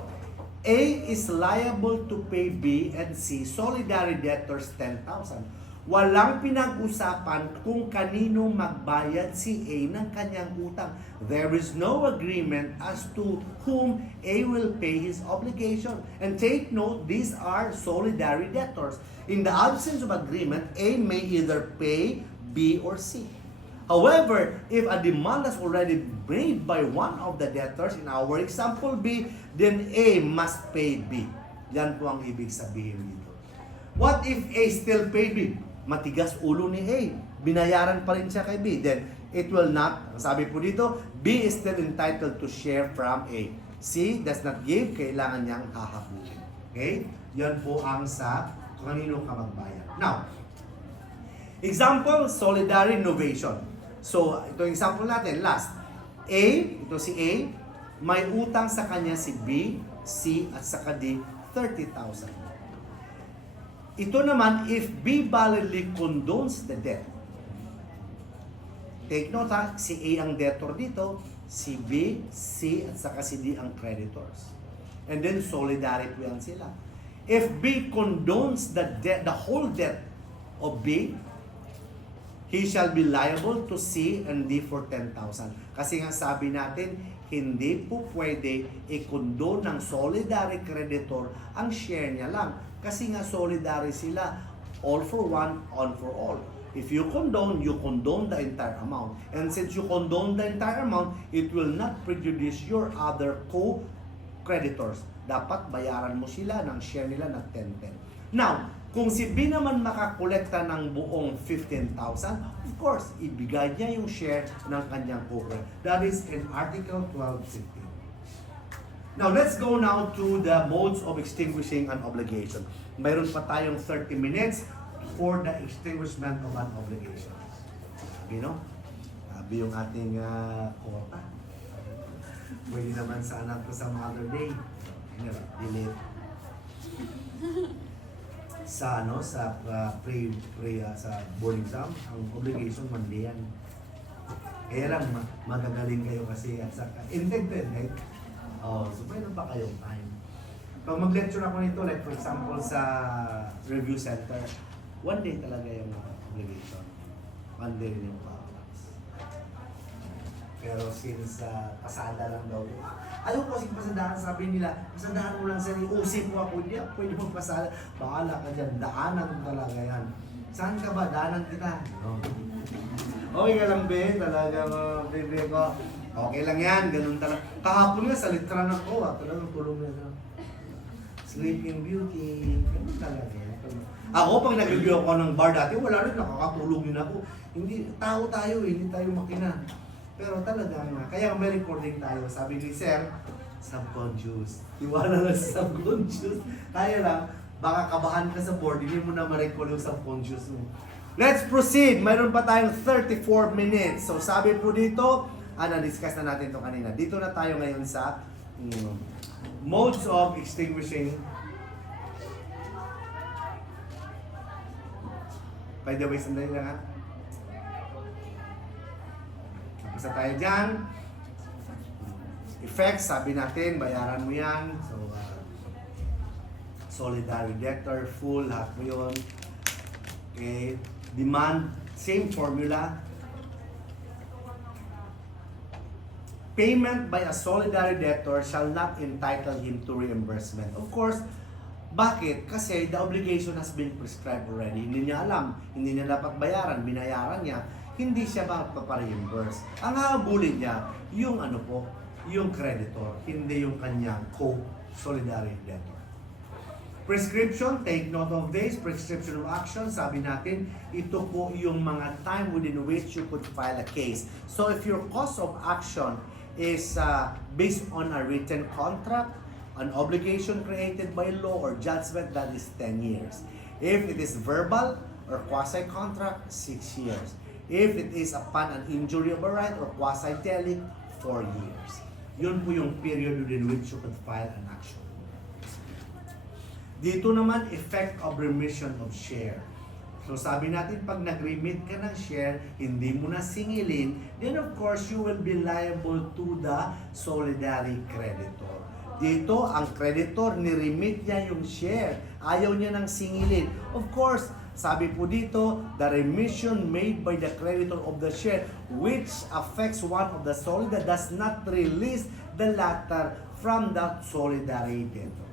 A is liable to pay B and C, solidary debtors, 10,000. Walang pinag-usapan kung kanino magbayad si A ng kanyang utang. There is no agreement as to whom A will pay his obligation. And take note, these are solidary debtors. In the absence of agreement, A may either pay B or C. However, if a demand is already made by one of the debtors, in our example B, then A must pay B. Yan po ang ibig sabihin dito. What if A still pay B? Matigas ulo ni A. Binayaran pa rin siya kay B. Then, it will not, sabi po dito, B is still entitled to share from A. C does not give, kailangan niyang hahabulin. Okay? Yan po ang sa kanino ka magbayad. Now, example, solidary innovation. So, ito yung example natin, last. A, ito si A, may utang sa kanya si B, C, at saka D, 30,000. Ito naman, if B validly condones the debt. Take note ha, si A ang debtor dito, si B, C, at saka si D ang creditors. And then, solidarity yan sila. If B condones the debt, the whole debt of B, he shall be liable to C and D for 10,000. Kasi nga sabi natin, hindi po pwede i-condone ng solidary creditor ang share niya lang. Kasi nga solidary sila, all for one, all for all. If you condone the entire amount. And since you condone the entire amount, it will not prejudice your other co-creditors. Dapat bayaran mo sila ng share nila ng 10-10. Now, kung si B naman makakolekta ng buong 15,000, of course, ibigay niya yung share ng kanyang co-creditor. That is in Article 12.15. Now, let's go now to the modes of extinguishing an obligation. Mayroon pa tayong 30 minutes for the extinguishment of an obligation. Sabi, no? Sabi yung ating quota. Pwede naman sana to sa Mother Day. Delete. Sa sa board exam, ang obligation monthly yan. Kaya lang magagaling kayo kasi at sa intended, right? Oh, so mayroon pa kayong time. Pag mag-lecture ako nito, like for example sa review center, one day talaga yung obligation. One day rin yung class. Pero since pasada lang daw, ayaw ko kasing pasadahan, sabi nila, pasadahan mo lang sa usip mo ako, hindi pwede magpasada. Bahala ka dyan, daanan talaga yan. Saan ka ba? Daanan kita. No. Okay ka lang, be, talaga bebe ko. Okay lang yan, ganun talaga. Kahapon nga sa litra ng COA, talagang tulong na. Sleeping Beauty, ganun talaga yan. Ako, pag nag-review ako ng bar dati, wala rin, nakakatulog din ako. Hindi, tao tayo hindi tayo makina. Pero talaga nga, kaya may recording tayo. Sabi ni Sir, subconscious. Iwala lang sa subconscious. Kaya lang, baka kabahan ka sa board, hindi mo na ma-record yung subconscious mo. Let's proceed. Mayroon pa tayong 34 minutes. So sabi po dito, na-discuss na natin ito kanina. Dito na tayo ngayon sa modes of extinguishing. By the way, sandali lang ha. Tapos na tayo dyan. Effects, sabi natin, bayaran mo yan. So, solidary debtor, full, lahat mo yun. Okay. Demand, same formula. Payment by a solidary debtor shall not entitle him to reimbursement. Of course, bakit? Kasi the obligation has been prescribed already. Hindi niya alam, hindi niya dapat bayaran, binayaran niya, hindi siya magpapareimburse. Ang hahabulin niya, yung yung creditor, hindi yung kanyang co-solidary debtor. Prescription, take note of this. Prescription of action, sabi natin, ito po yung mga time within which you could file a case. So if your cause of action is based on a written contract, an obligation created by law or judgment, that is 10 years. If it is verbal or quasi-contract, 6 years. If it is upon an injury of a right or quasi-telic, 4 years. Yun po yung period within which you could file an action. Dito naman, effect of remission of share. So sabi natin, pag nag-remit ka ng share, hindi mo na singilin, then of course, you will be liable to the solidary creditor. Dito, ang creditor, ni-remit niya yung share. Ayaw niya nang singilin. Of course, sabi po dito, the remission made by the creditor of the share which affects one of the solidary does not release the latter from the solidary debtor.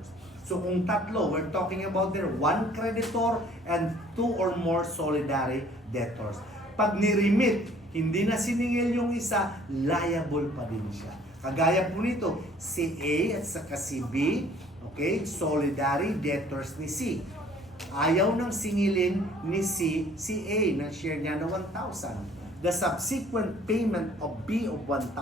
So kung tatlo, we're talking about there, one creditor and two or more solidary debtors. Pag ni-remit, hindi na siningil yung isa, liable pa din siya. Kagaya po nito, si A at saka si B, okay, solidary debtors ni C. Ayaw nang singilin ni C, si A, ng share niya na 1,000. The subsequent payment of B of 1,000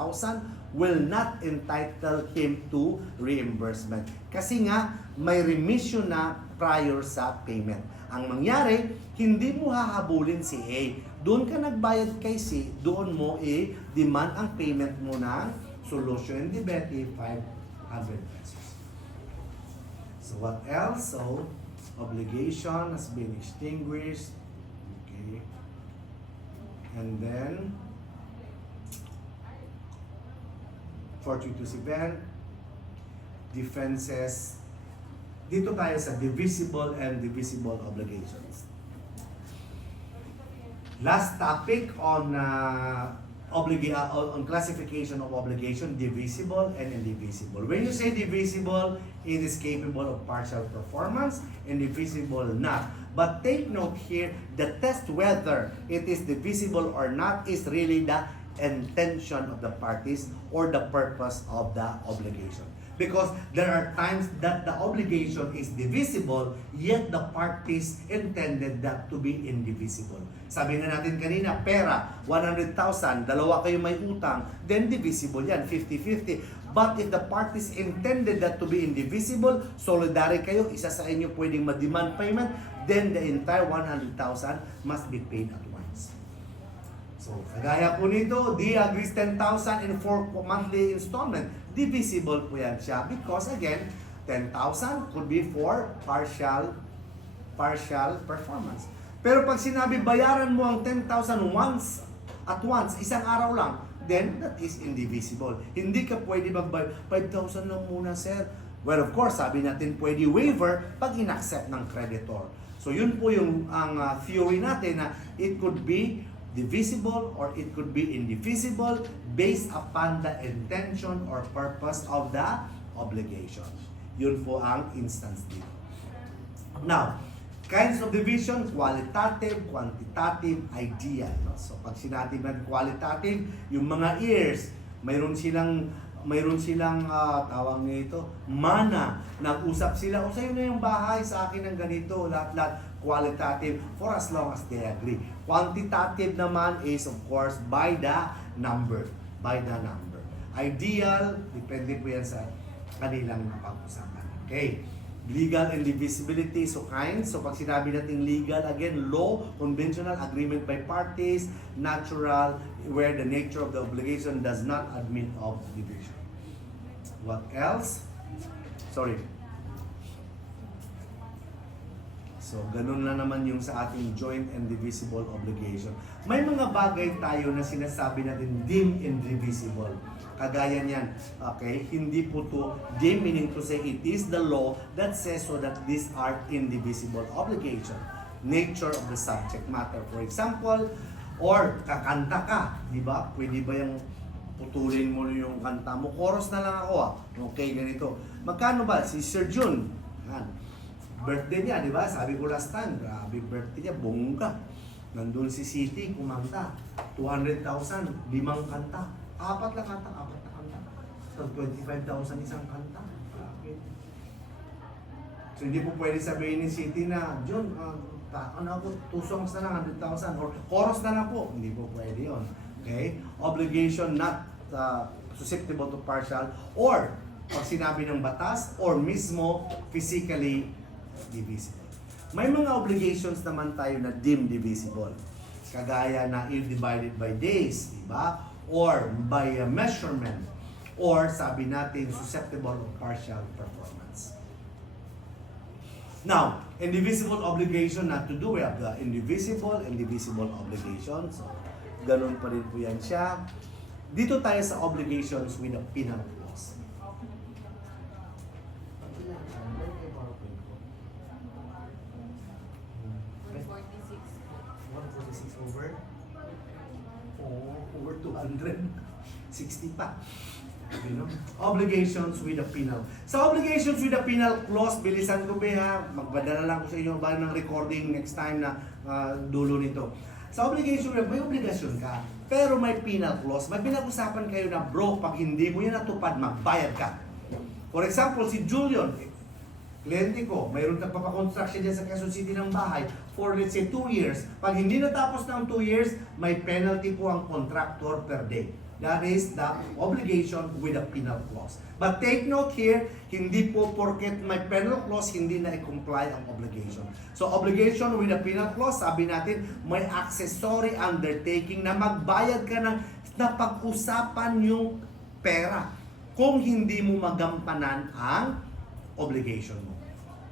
will not entitle him to reimbursement. Kasi nga, may remission na prior sa payment. Ang mangyari, hindi mo hahabulin si A. Doon ka nagbayad kay C, doon mo i-demand ang payment mo ng solution and debete, 500 pesos. So what else? So, obligation has been extinguished. Okay. And then, fortuitous event, defenses. Dito tayo sa divisible and divisible obligations. Last topic on on classification of obligation, divisible and indivisible. When you say divisible, it is capable of partial performance, indivisible not. But take note here, the test whether it is divisible or not is really the intention of the parties or the purpose of the obligation. Because there are times that the obligation is divisible, yet the parties intended that to be indivisible. Sabi nga natin kanina, pera, 100,000, dalawa kayo may utang, then divisible yan, 50-50. But if the parties intended that to be indivisible, solidary kayo, isa sa inyo pwedeng ma-demand payment, then the entire 100,000 must be paid at once. So, kagaya po nito, D agrees 10,000 in 4 monthly installment. Divisible po yan siya because again, 10,000 could be for partial performance. Pero pag sinabi bayaran mo ang 10,000 at once, isang araw lang, then that is indivisible. Hindi ka pwede magbayad, 5,000 lang muna sir. Well, of course, sabi natin pwede waiver pag inaccept ng creditor. So yun po yung ang theory natin na it could be divisible or it could be indivisible based upon the intention or purpose of the obligation. Yun po ang instance dito. Now, kinds of division, qualitative, quantitative, ideal. No? So pag sinabi natin qualitative, yung mga years, mayroon silang tawag nito, mana. Nag-usap sila, o sa'yo na yung bahay, sa akin ng ganito, lahat-lahat. Qualitative for as long as they agree. Quantitative naman is of course by the number. Ideal, depende po yan sa kanilang napag-usapan. Okay. Legal and divisibility, so kinds. So pag sinabi natin legal, again, law, conventional, agreement by parties, natural, where the nature of the obligation does not admit of division. What else? Sorry. So, ganun na naman yung sa ating joint and divisible obligation. May mga bagay tayo na sinasabi natin deemed indivisible. Kagaya niyan, okay? Hindi po to deemed, meaning to say it is the law that says so that these are indivisible obligation. Nature of the subject matter. For example, or kakanta ka, di ba? Pwede ba yung putulin mo yung kanta mo? Chorus na lang ako Okay, ganito. Magkano ba? Si Sir Jun. Yan. Birthday niya, di ba? Sabi ko last time, grabe birthday niya, bongga. Nandun si City, kumanta. 200,000, 5 kanta. 4 na kanta. So, 25,000 isang kanta. Grabe. So, hindi po pwede sabihin ni City na, John, ako, 2 songs na lang, 100,000. Or chorus na lang po. Hindi po pwede yun. Okay? Obligation not susceptible to partial or pag sinabi ng batas or mismo physically divisible. May mga obligations naman tayo na deemed divisible. Kagaya na if divided by days, di ba? Or by measurement. Or sabi natin susceptible of partial performance. Now, indivisible obligation not to do. We have the indivisible and divisible obligations. So, ganun pa rin po yan siya. Dito tayo sa obligations with a penal clause. 146 over? Over 260 pa. You know? Obligations with a penal. Sa obligations with a penal clause, bilisan ko ba, magbadala lang ko sa inyo ba ng recording next time na dulo nito. Sa obligation, may obligasyon ka, pero may penal clause. May pinag-usapan kayo na, bro, pag hindi mo yan natupad, magbayad ka. For example, si Julian, kliyente ko, mayroon nagpapakonstruction dyan sa Quezon City ng bahay for let's say 2 years. Pag hindi natapos ng 2 years, may penalty po ang contractor per day. That is the obligation with a penal clause. But take note here, hindi po porket may penal clause, hindi na i-comply ang obligation. So obligation with a penal clause, sabi natin, may accessory undertaking na magbayad ka ng napag-usapan yung pera kung hindi mo magampanan ang obligation mo.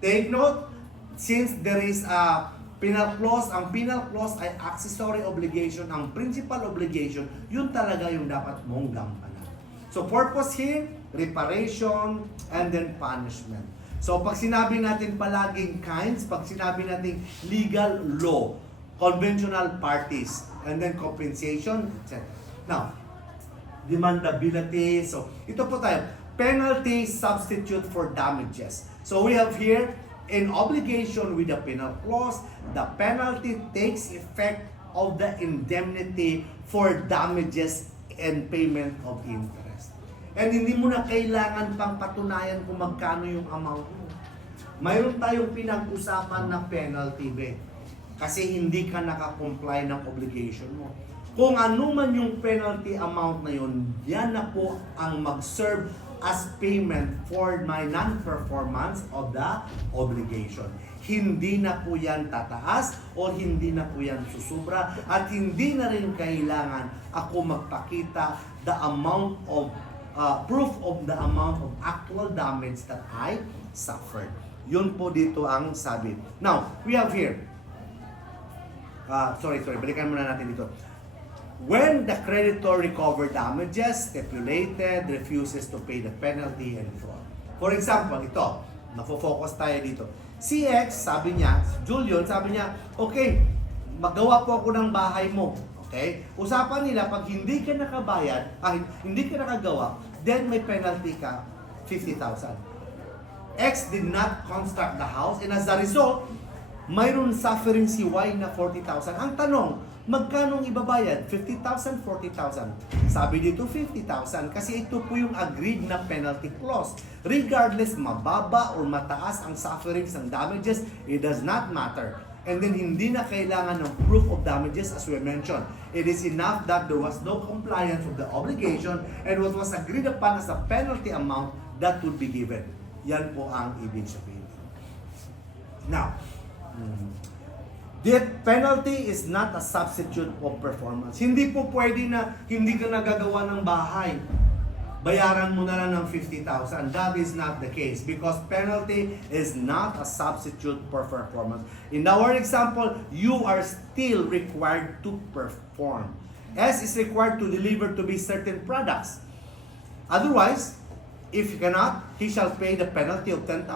Take note, since there is a penal clause, ang penal clause ay accessory obligation, ang principal obligation, yun talaga yung dapat mong gampanan. So purpose here, reparation, and then punishment. So pag sinabi natin palaging kinds, pag sinabi natin legal law, conventional parties, and then compensation, etc. Now, demandability. So ito po tayo, penalty substitute for damages. So we have here in obligation with the penal clause, the penalty takes effect of the indemnity for damages and payment of interest. And hindi mo na kailangan pang patunayan kung magkano yung amount mo. Mayroon tayong pinag-usapan na penalty, kasi hindi ka nakakomply ng obligation mo. Kung ano man yung penalty amount na yun, yan na po ang mag-serve as payment for my non-performance of the obligation. Hindi na po yan tataas o hindi na po yan susubra at hindi na rin kailangan ako magpakita the amount of proof of the amount of actual damage that I suffered. Yun po dito ang sabi. Now, we have here, balikan muna natin dito. When the creditor recover damages, stipulated, refuses to pay the penalty and fraud. For example, ito, nafo-focus tayo dito. Si X, sabi niya, Julian, sabi niya, okay, magawa po ako ng bahay mo. Okay? Usapan nila, pag hindi ka nakabayad, hindi ka nakagawa, then may penalty ka, 50,000. X did not construct the house and as a result, mayroon suffering si Y na 40,000. Ang tanong, magkano ibabayad? 50,000, 40,000. Sabi dito 50,000 kasi ito po yung agreed na penalty clause. Regardless mababa or mataas ang sufferings ng damages, it does not matter. And then hindi na kailangan ng proof of damages as we mentioned. It is enough that there was no compliance with the obligation and what was agreed upon as a penalty amount that would be given. Yan po ang ibig sabihin. Now, debt penalty is not a substitute of performance. Hindi po pwede na hindi ka nagagawa ng bahay, bayaran mo na lang ng 50,000. That is not the case because penalty is not a substitute for performance. In our example, you are still required to perform. S is required to deliver to be certain products. Otherwise, if you cannot, he shall pay the penalty of 10,000.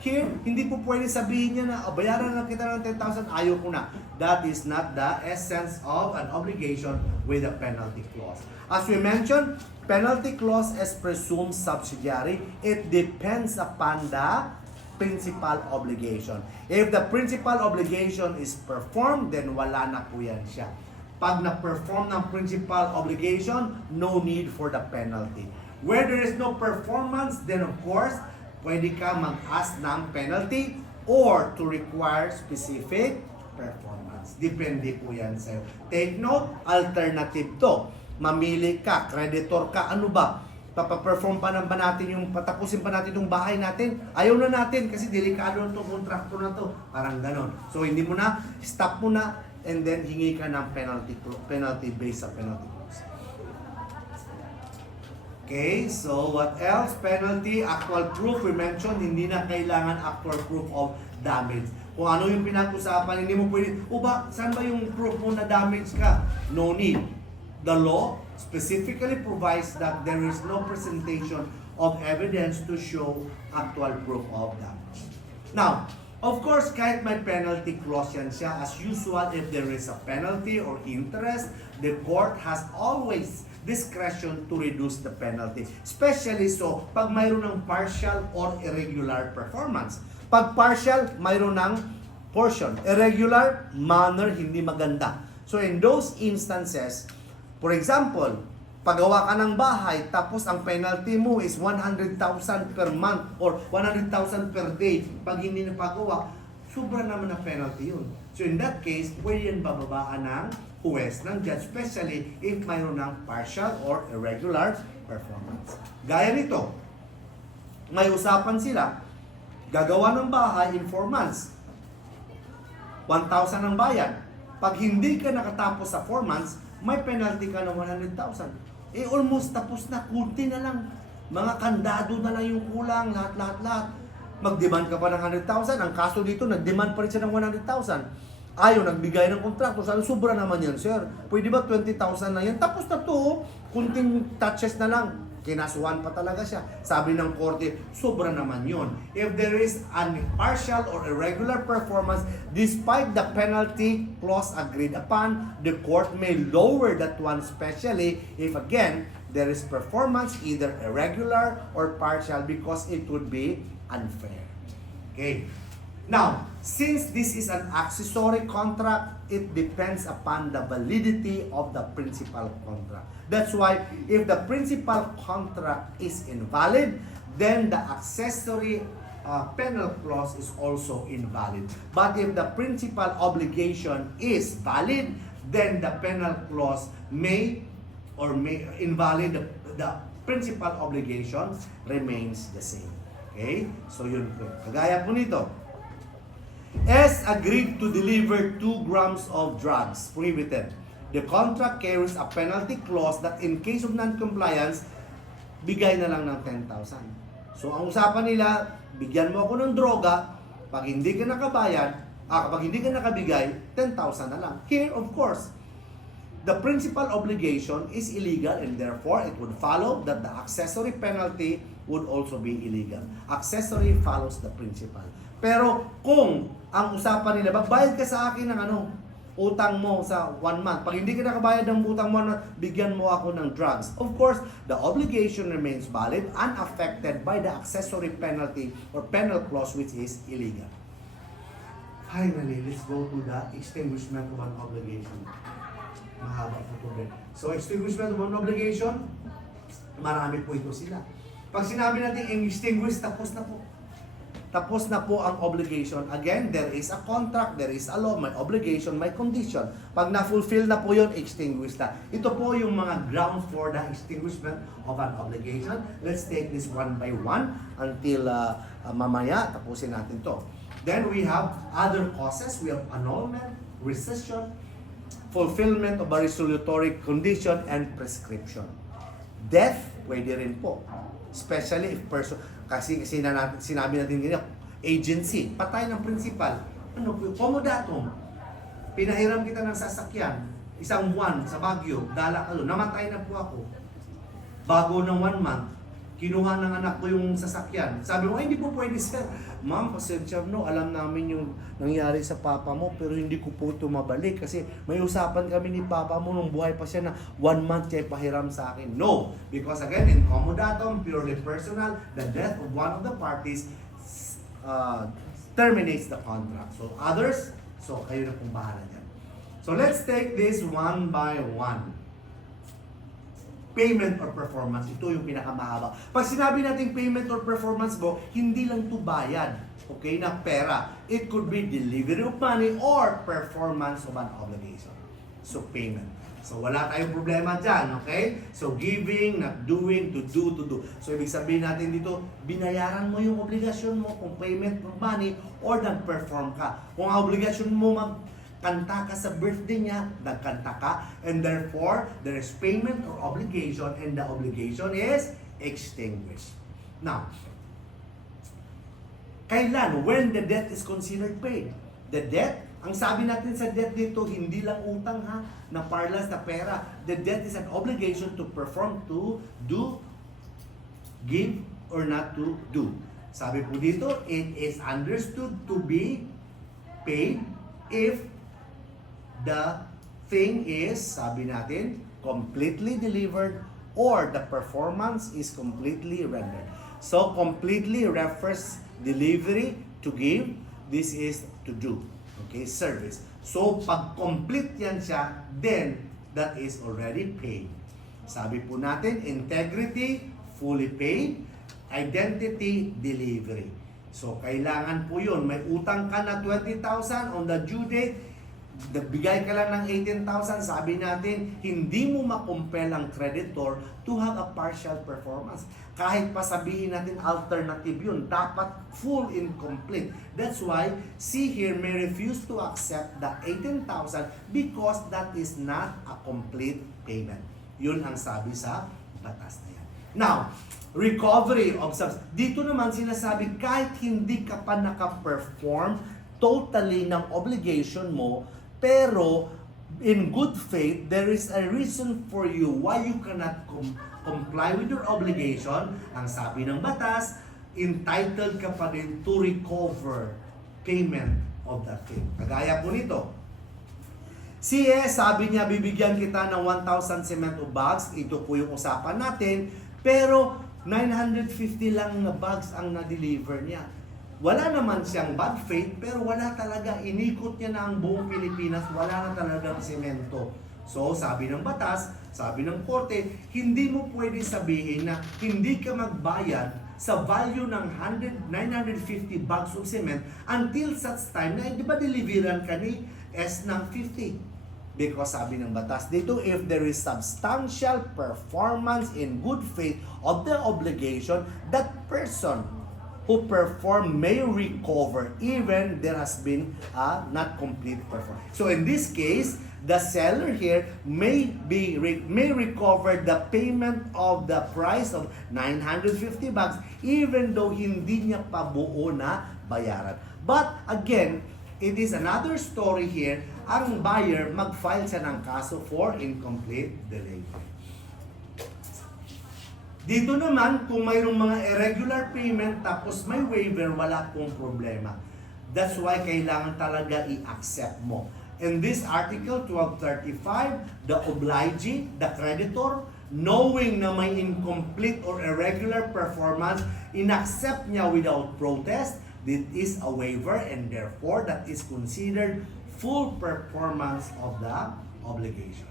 Here, hindi po pwede sabihin niya na bayaran na kita ng 10,000, ayaw ko na. That is not the essence of an obligation with a penalty clause. As we mentioned, penalty clause is presumed subsidiary. It depends upon the principal obligation. If the principal obligation is performed, then wala na po yan siya. Pag na-perform ng principal obligation, no need for the penalty. Where there is no performance, then of course, pwede ka mag-ask ng penalty or to require specific performance. Depende po yan sa'yo. Take note, alternative to. Mamili ka, creditor ka, ano ba? Papaperform pa ba natin yung, patapusin pa natin yung bahay natin? Ayaw na natin kasi delikado na itong kontrakto na to. Parang ganon. So hindi mo na, stop mo na, and then hingi ka ng penalty based sa penalty. Okay, so what else? Penalty, actual proof. We mentioned, hindi na kailangan actual proof of damage. Kung ano yung pinag-usapan, hindi mo pwede, saan ba yung proof mo na damage ka? No need. The law specifically provides that there is no presentation of evidence to show actual proof of damage. Now, of course, kahit may penalty clause yan siya, as usual, if there is a penalty or interest, the court has always discretion to reduce the penalty. Especially so, pag mayroon ng partial or irregular performance. Pag partial, mayroon ng portion. Irregular, manner, hindi maganda. So in those instances, for example, pagawa ka ng bahay, tapos ang penalty mo is 100,000 per month or 100,000 per day. Pag hindi napagawa, sobra naman na penalty yun. So in that case, pwede yan bababaan ng huwes, ng judge, especially if mayroon ng partial or irregular performance. Gaya nito, may usapan sila, gagawa ng bahay in 4 months. 1,000 ang bayad. Pag hindi ka nakatapos sa 4 months, may penalty ka ng 100,000. Almost tapos na, kunti na lang. Mga kandado na lang yung kulang, lahat. Mag-demand ka pa ng 100,000. Ang kaso dito, nag-demand pa rin siya ng 100,000. Ayaw, nagbigay ng kontrakto. Sabi, sobra naman yan, sir. Pwede ba 20,000 na yan? Tapos na to, kunting touches na lang. Kinasuhan pa talaga siya. Sabi ng korte, sobra naman yun. If there is an partial or irregular performance, despite the penalty clause agreed upon, the court may lower that one, especially if, again, there is performance either irregular or partial because it would be unfair. Okay. Now, since this is an accessory contract, it depends upon the validity of the principal contract. That's why if the principal contract is invalid, then the accessory penal clause is also invalid. But if the principal obligation is valid, then the penal clause may invalid, the principal obligation remains the same. Okay? So yun po. Kagaya po nito. S agreed to deliver 2 grams of drugs prohibited. The contract carries a penalty clause that in case of non-compliance, bigay na lang ng 10,000. So ang usapan nila, bigyan mo ako ng droga, pag hindi ka nakabayad, kapag hindi ka nakabigay, 10,000 na lang. Here, of course, the principal obligation is illegal and therefore it would follow that the accessory penalty would also be illegal. Accessory follows the principal. Pero kung ang usapan nila, magbayad ka sa akin ng utang mo sa 1 month. Pag hindi ka nakabayad ng utang mo, bigyan mo ako ng drugs. Of course, the obligation remains valid, unaffected by the accessory penalty or penal clause which is illegal. Finally, let's go to the extinguishment of an obligation. Mahaba po ito din. So, extinguishment of an obligation, marami po ito sila. Pag sinabi natin extinguish, tapos na po. Tapos na po ang obligation. Again, there is a contract, there is a law, may obligation, may condition. Pag na-fulfill na po yun, extinguish na. Ito po yung mga grounds for the extinguishment of an obligation. Let's take this one by one until mamaya, tapusin natin to. Then we have other causes. We have annulment, rescission, fulfillment of a resolutory condition, and prescription. Death, pwede rin po. Especially if person, kasi sinabi natin ganyan, agency, patay ng principal. Ano po, comodatum, pinahiram kita ng sasakyan, 1 buwan sa Baguio, dala ka doon, namatay na po ako. Bago ng 1 month, kinuha ng anak ko yung sasakyan. Sabi mo, ay hindi po pwede sir. Ma'am, pasensya no, alam namin yung nangyari sa papa mo, pero hindi ko po ito mabalik kasi may usapan kami ni papa mo nung buhay pa siya na 1 month siya pahiram sa akin. No, because again, in comodatum, purely personal, the death of one of the parties terminates the contract. So others, so kayo na pong bahala dyan. So let's take this one by one. Payment or performance, ito yung pinakamahaba. Pag sinabi natin payment or performance mo, hindi lang ito bayad, okay, na pera. It could be delivery of money or performance of an obligation. So payment. So wala tayong problema dyan, okay? So giving, not doing, to do. So ibig sabihin natin dito, binayaran mo yung obligasyon mo kung payment of money or nag-perform ka. Kung ang obligasyon mo kanta ka sa birthday niya, nagkanta ka, and therefore, there is payment or obligation, and the obligation is extinguished. Now, kailan? When the debt is considered paid. The debt, ang sabi natin sa debt dito, hindi lang utang ha, na parlas na pera. The debt is an obligation to perform, to do, give, or not to do. Sabi po dito, it is understood to be paid if the thing is, sabi natin, completely delivered or the performance is completely rendered. So, completely refers delivery, to give. This is to do. Okay, service. So, pag complete yan siya, then that is already paid. Sabi po natin, integrity, fully paid. Identity, delivery. So, kailangan po yun. May utang ka na 20,000 on the due date, nagbigay ka lang ng 18,000, sabi natin, hindi mo makumpel ang creditor to have a partial performance. Kahit pa sabihin natin alternative yun, dapat full and complete. That's why, see here, may refuse to accept the 18,000 because that is not a complete payment. Yun ang sabi sa batas na yan. Now, recovery of substance. Dito naman sinasabi, kahit hindi ka pa naka-perform totally ng obligation mo, pero in good faith, there is a reason for you why you cannot comply with your obligation. Ang sabi ng batas, entitled ka pa rin to recover payment of that thing. Kagaya po nito. Sabi niya, bibigyan kita ng 1,000 cement bags. Ito po yung usapan natin. Pero 950 lang na bags ang na-deliver niya. wala naman siyang bad faith, pero wala talaga, inikot niya na ang buong Pilipinas, wala na talagang semento. So, sabi ng batas, sabi ng korte, hindi mo pwede sabihin na hindi ka magbayad sa value ng 950 bags of cement until such time na, di ba, deliveran ka ni S ng 50? Because sabi ng batas dito, if there is substantial performance in good faith of the obligation, that person who perform may recover even there has been a not complete performance. So in this case, the seller here may recover the payment of the price of 950 bags even though hindi niya pa buo na bayaran. But again, it is another story here, ang buyer mag-file siya ng kaso for incomplete delivery. Dito naman, kung mayroong mga irregular payment tapos may waiver, wala pong problema. That's why kailangan talaga i-accept mo. In this article 1235, the obligee, the creditor, knowing na may incomplete or irregular performance, in-accept niya without protest, this is a waiver and therefore that is considered full performance of the obligation.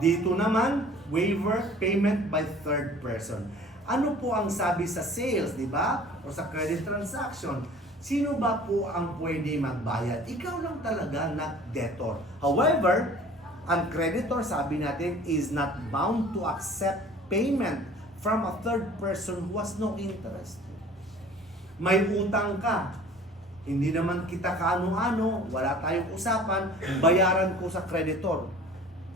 Dito naman, waiver payment by third person. Ano po ang sabi sa sales, di ba? O sa credit transaction? Sino ba po ang pwede magbayad? Ikaw lang talaga, not debtor. However, ang creditor, sabi natin, is not bound to accept payment from a third person who has no interest. May utang ka, hindi naman kita kaano-ano, wala tayong usapan, bayaran ko sa creditor.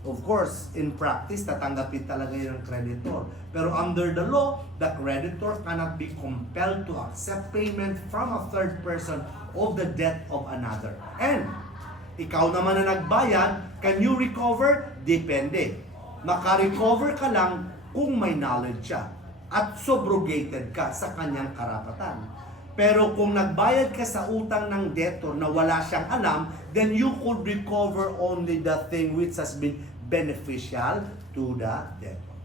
Of course, in practice, tatanggapin talaga yun ng creditor. Pero under the law, the creditor cannot be compelled to accept payment from a third person of the debt of another. And, ikaw naman na nagbayad, can you recover? Depende. Maka-recover ka lang kung may knowledge siya at subrogated ka sa kanyang karapatan. Pero kung nagbayad ka sa utang ng debtor na wala siyang alam, then you could recover only the thing which has been beneficial to the debtor.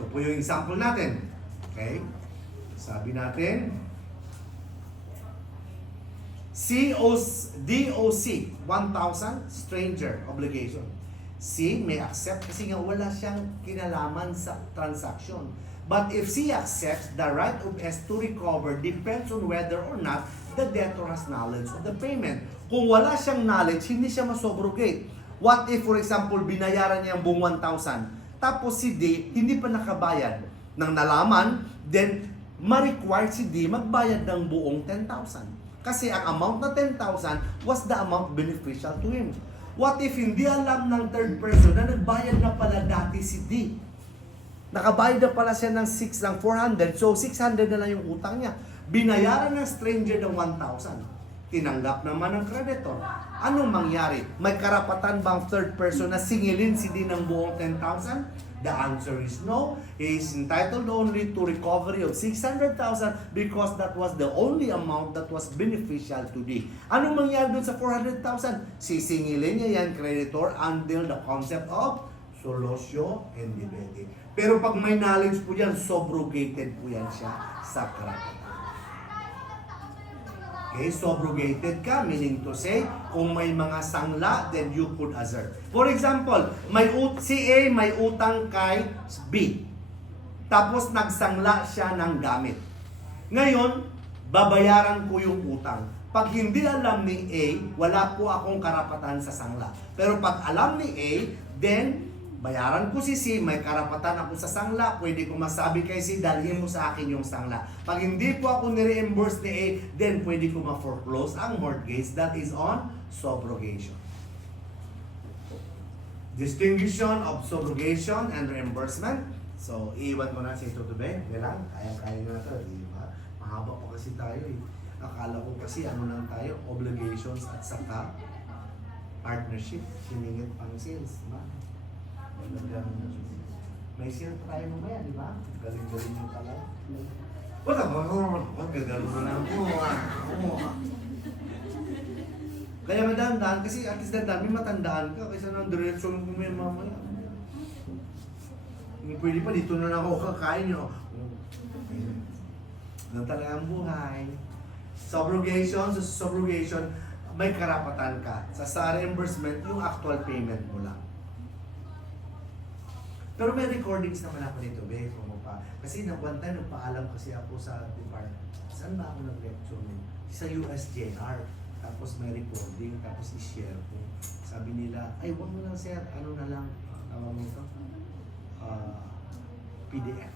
Ito po yung example natin. Okay? Sabi natin, DOC, 1,000, stranger obligation. C may accept kasi nga wala siyang kinalaman sa transaction. But if C accepts, the right of S to recover depends on whether or not the debtor has knowledge of the payment. Kung wala siyang knowledge, hindi siya masobrogate. What if, for example, binayaran niya ang buong 1,000, tapos si D hindi pa nakabayad ng nalaman, then ma-require si D magbayad ng buong 10,000. Kasi ang amount na 10,000 was the amount beneficial to him. What if hindi alam ng third person na nagbayad na pala dati si D? Nakabayad na pala siya ng 400, so 600 na lang yung utang niya. Binayaran ng stranger ng 1,000. Tinanggap naman ng creditor. Anong mangyari? May karapatan bang third person na singilin si D ng buong 10,000? The answer is no. He is entitled only to recovery of 600,000 because that was the only amount that was beneficial to D. Anong mangyari dun sa 400,000? Sisingilin niya yan, creditor, until the concept of solutio and dibendi. Pero pag may knowledge po yan, subrogated po yan siya sa karapatan. Okay, subrogated ka, meaning to say, kung may mga sangla, then you could assert. For example, si A may utang kay B. Tapos nagsangla siya ng gamit. Ngayon, babayaran ko yung utang. Pag hindi alam ni A, wala po akong karapatan sa sangla. Pero pag alam ni A, then bayaran ko si C, may karapatan ako sa sangla, pwede ko masabi kay C, dalhin mo sa akin yung sangla. Pag hindi po ako ni-reimburse ni A, then pwede ko ma-foreclose ang mortgage. That is on subrogation. Distinction of subrogation and reimbursement. So, iiwan ko na si Ito Tubeng. Kailang, kaya nyo na ito, di ba? Mahaba po kasi tayo eh. Akala ko kasi ano lang tayo, obligations at saka partnership, siningit pang sales, di ba? May sale tayo mamaya, di ba? Galing-galing yung pala. Wala ba? Gagalo na lang po. Kaya madandaan, kasi at least dandaan, may matandaan ka kaysa ng direksyon mo may mamaya. Hindi pwede pa, dito na lang ako kakain nyo. Ganun talaga ang buhay. Subrogation, sa subrogation, may karapatan ka. Sa reimbursement, yung actual payment mo lang. Pero may recordings naman ako nito, be, kung pa. Kasi one time, nagpaalam kasi ako sa department. Saan ba ako nag-lecture mo? Sa USJR. Tapos may recording, tapos i-share ko. Sabi nila, ay, wag mo lang sir, ano na lang, tawag mo ito? PDF.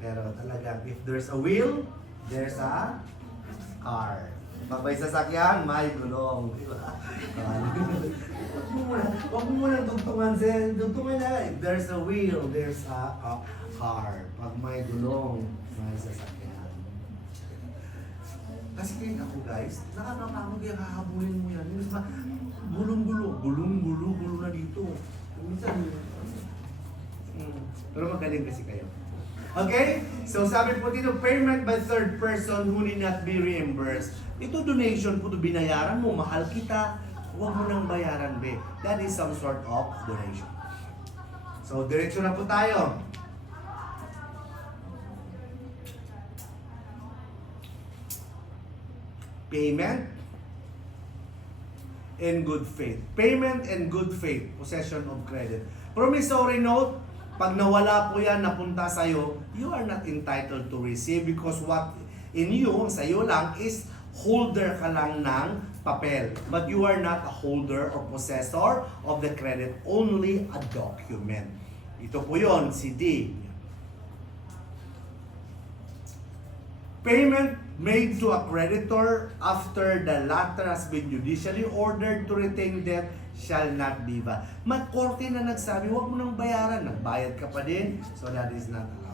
Pero talagang, if there's a will, there's a car. Pag may sasakyan, may gulong. Di ba? Huwag mo muna dugtungan, sir. Dugtungan na. If there's a wheel, there's a car. Pag may gulong, may sasakyan. Kasi kahit ako guys, nakakapagod yung hahabulin mo yan. Minsan, gulong-gulo na dito. Minsan, pero magaling kasi kayo. Okay? So sabi po dito, payment by third person who need not be reimbursed. Ito donation po, ito binayaran mo, mahal kita, huwag mo nang bayaran, be. That is some sort of donation. So, diretso na po tayo. Payment and good faith. Payment and good faith, possession of credit. Promissory note, pag nawala po yan, napunta sa'yo, you are not entitled to receive because what in you, sa'yo lang, is holder ka lang ng papel. But you are not a holder or possessor of the credit, only a document. Ito po yun, si D. Payment made to a creditor after the latter has been judicially ordered to retain debt shall not be valid. Korte na nagsabi, huwag mo nang bayaran. Nagbayad ka pa din, so that is not allowed.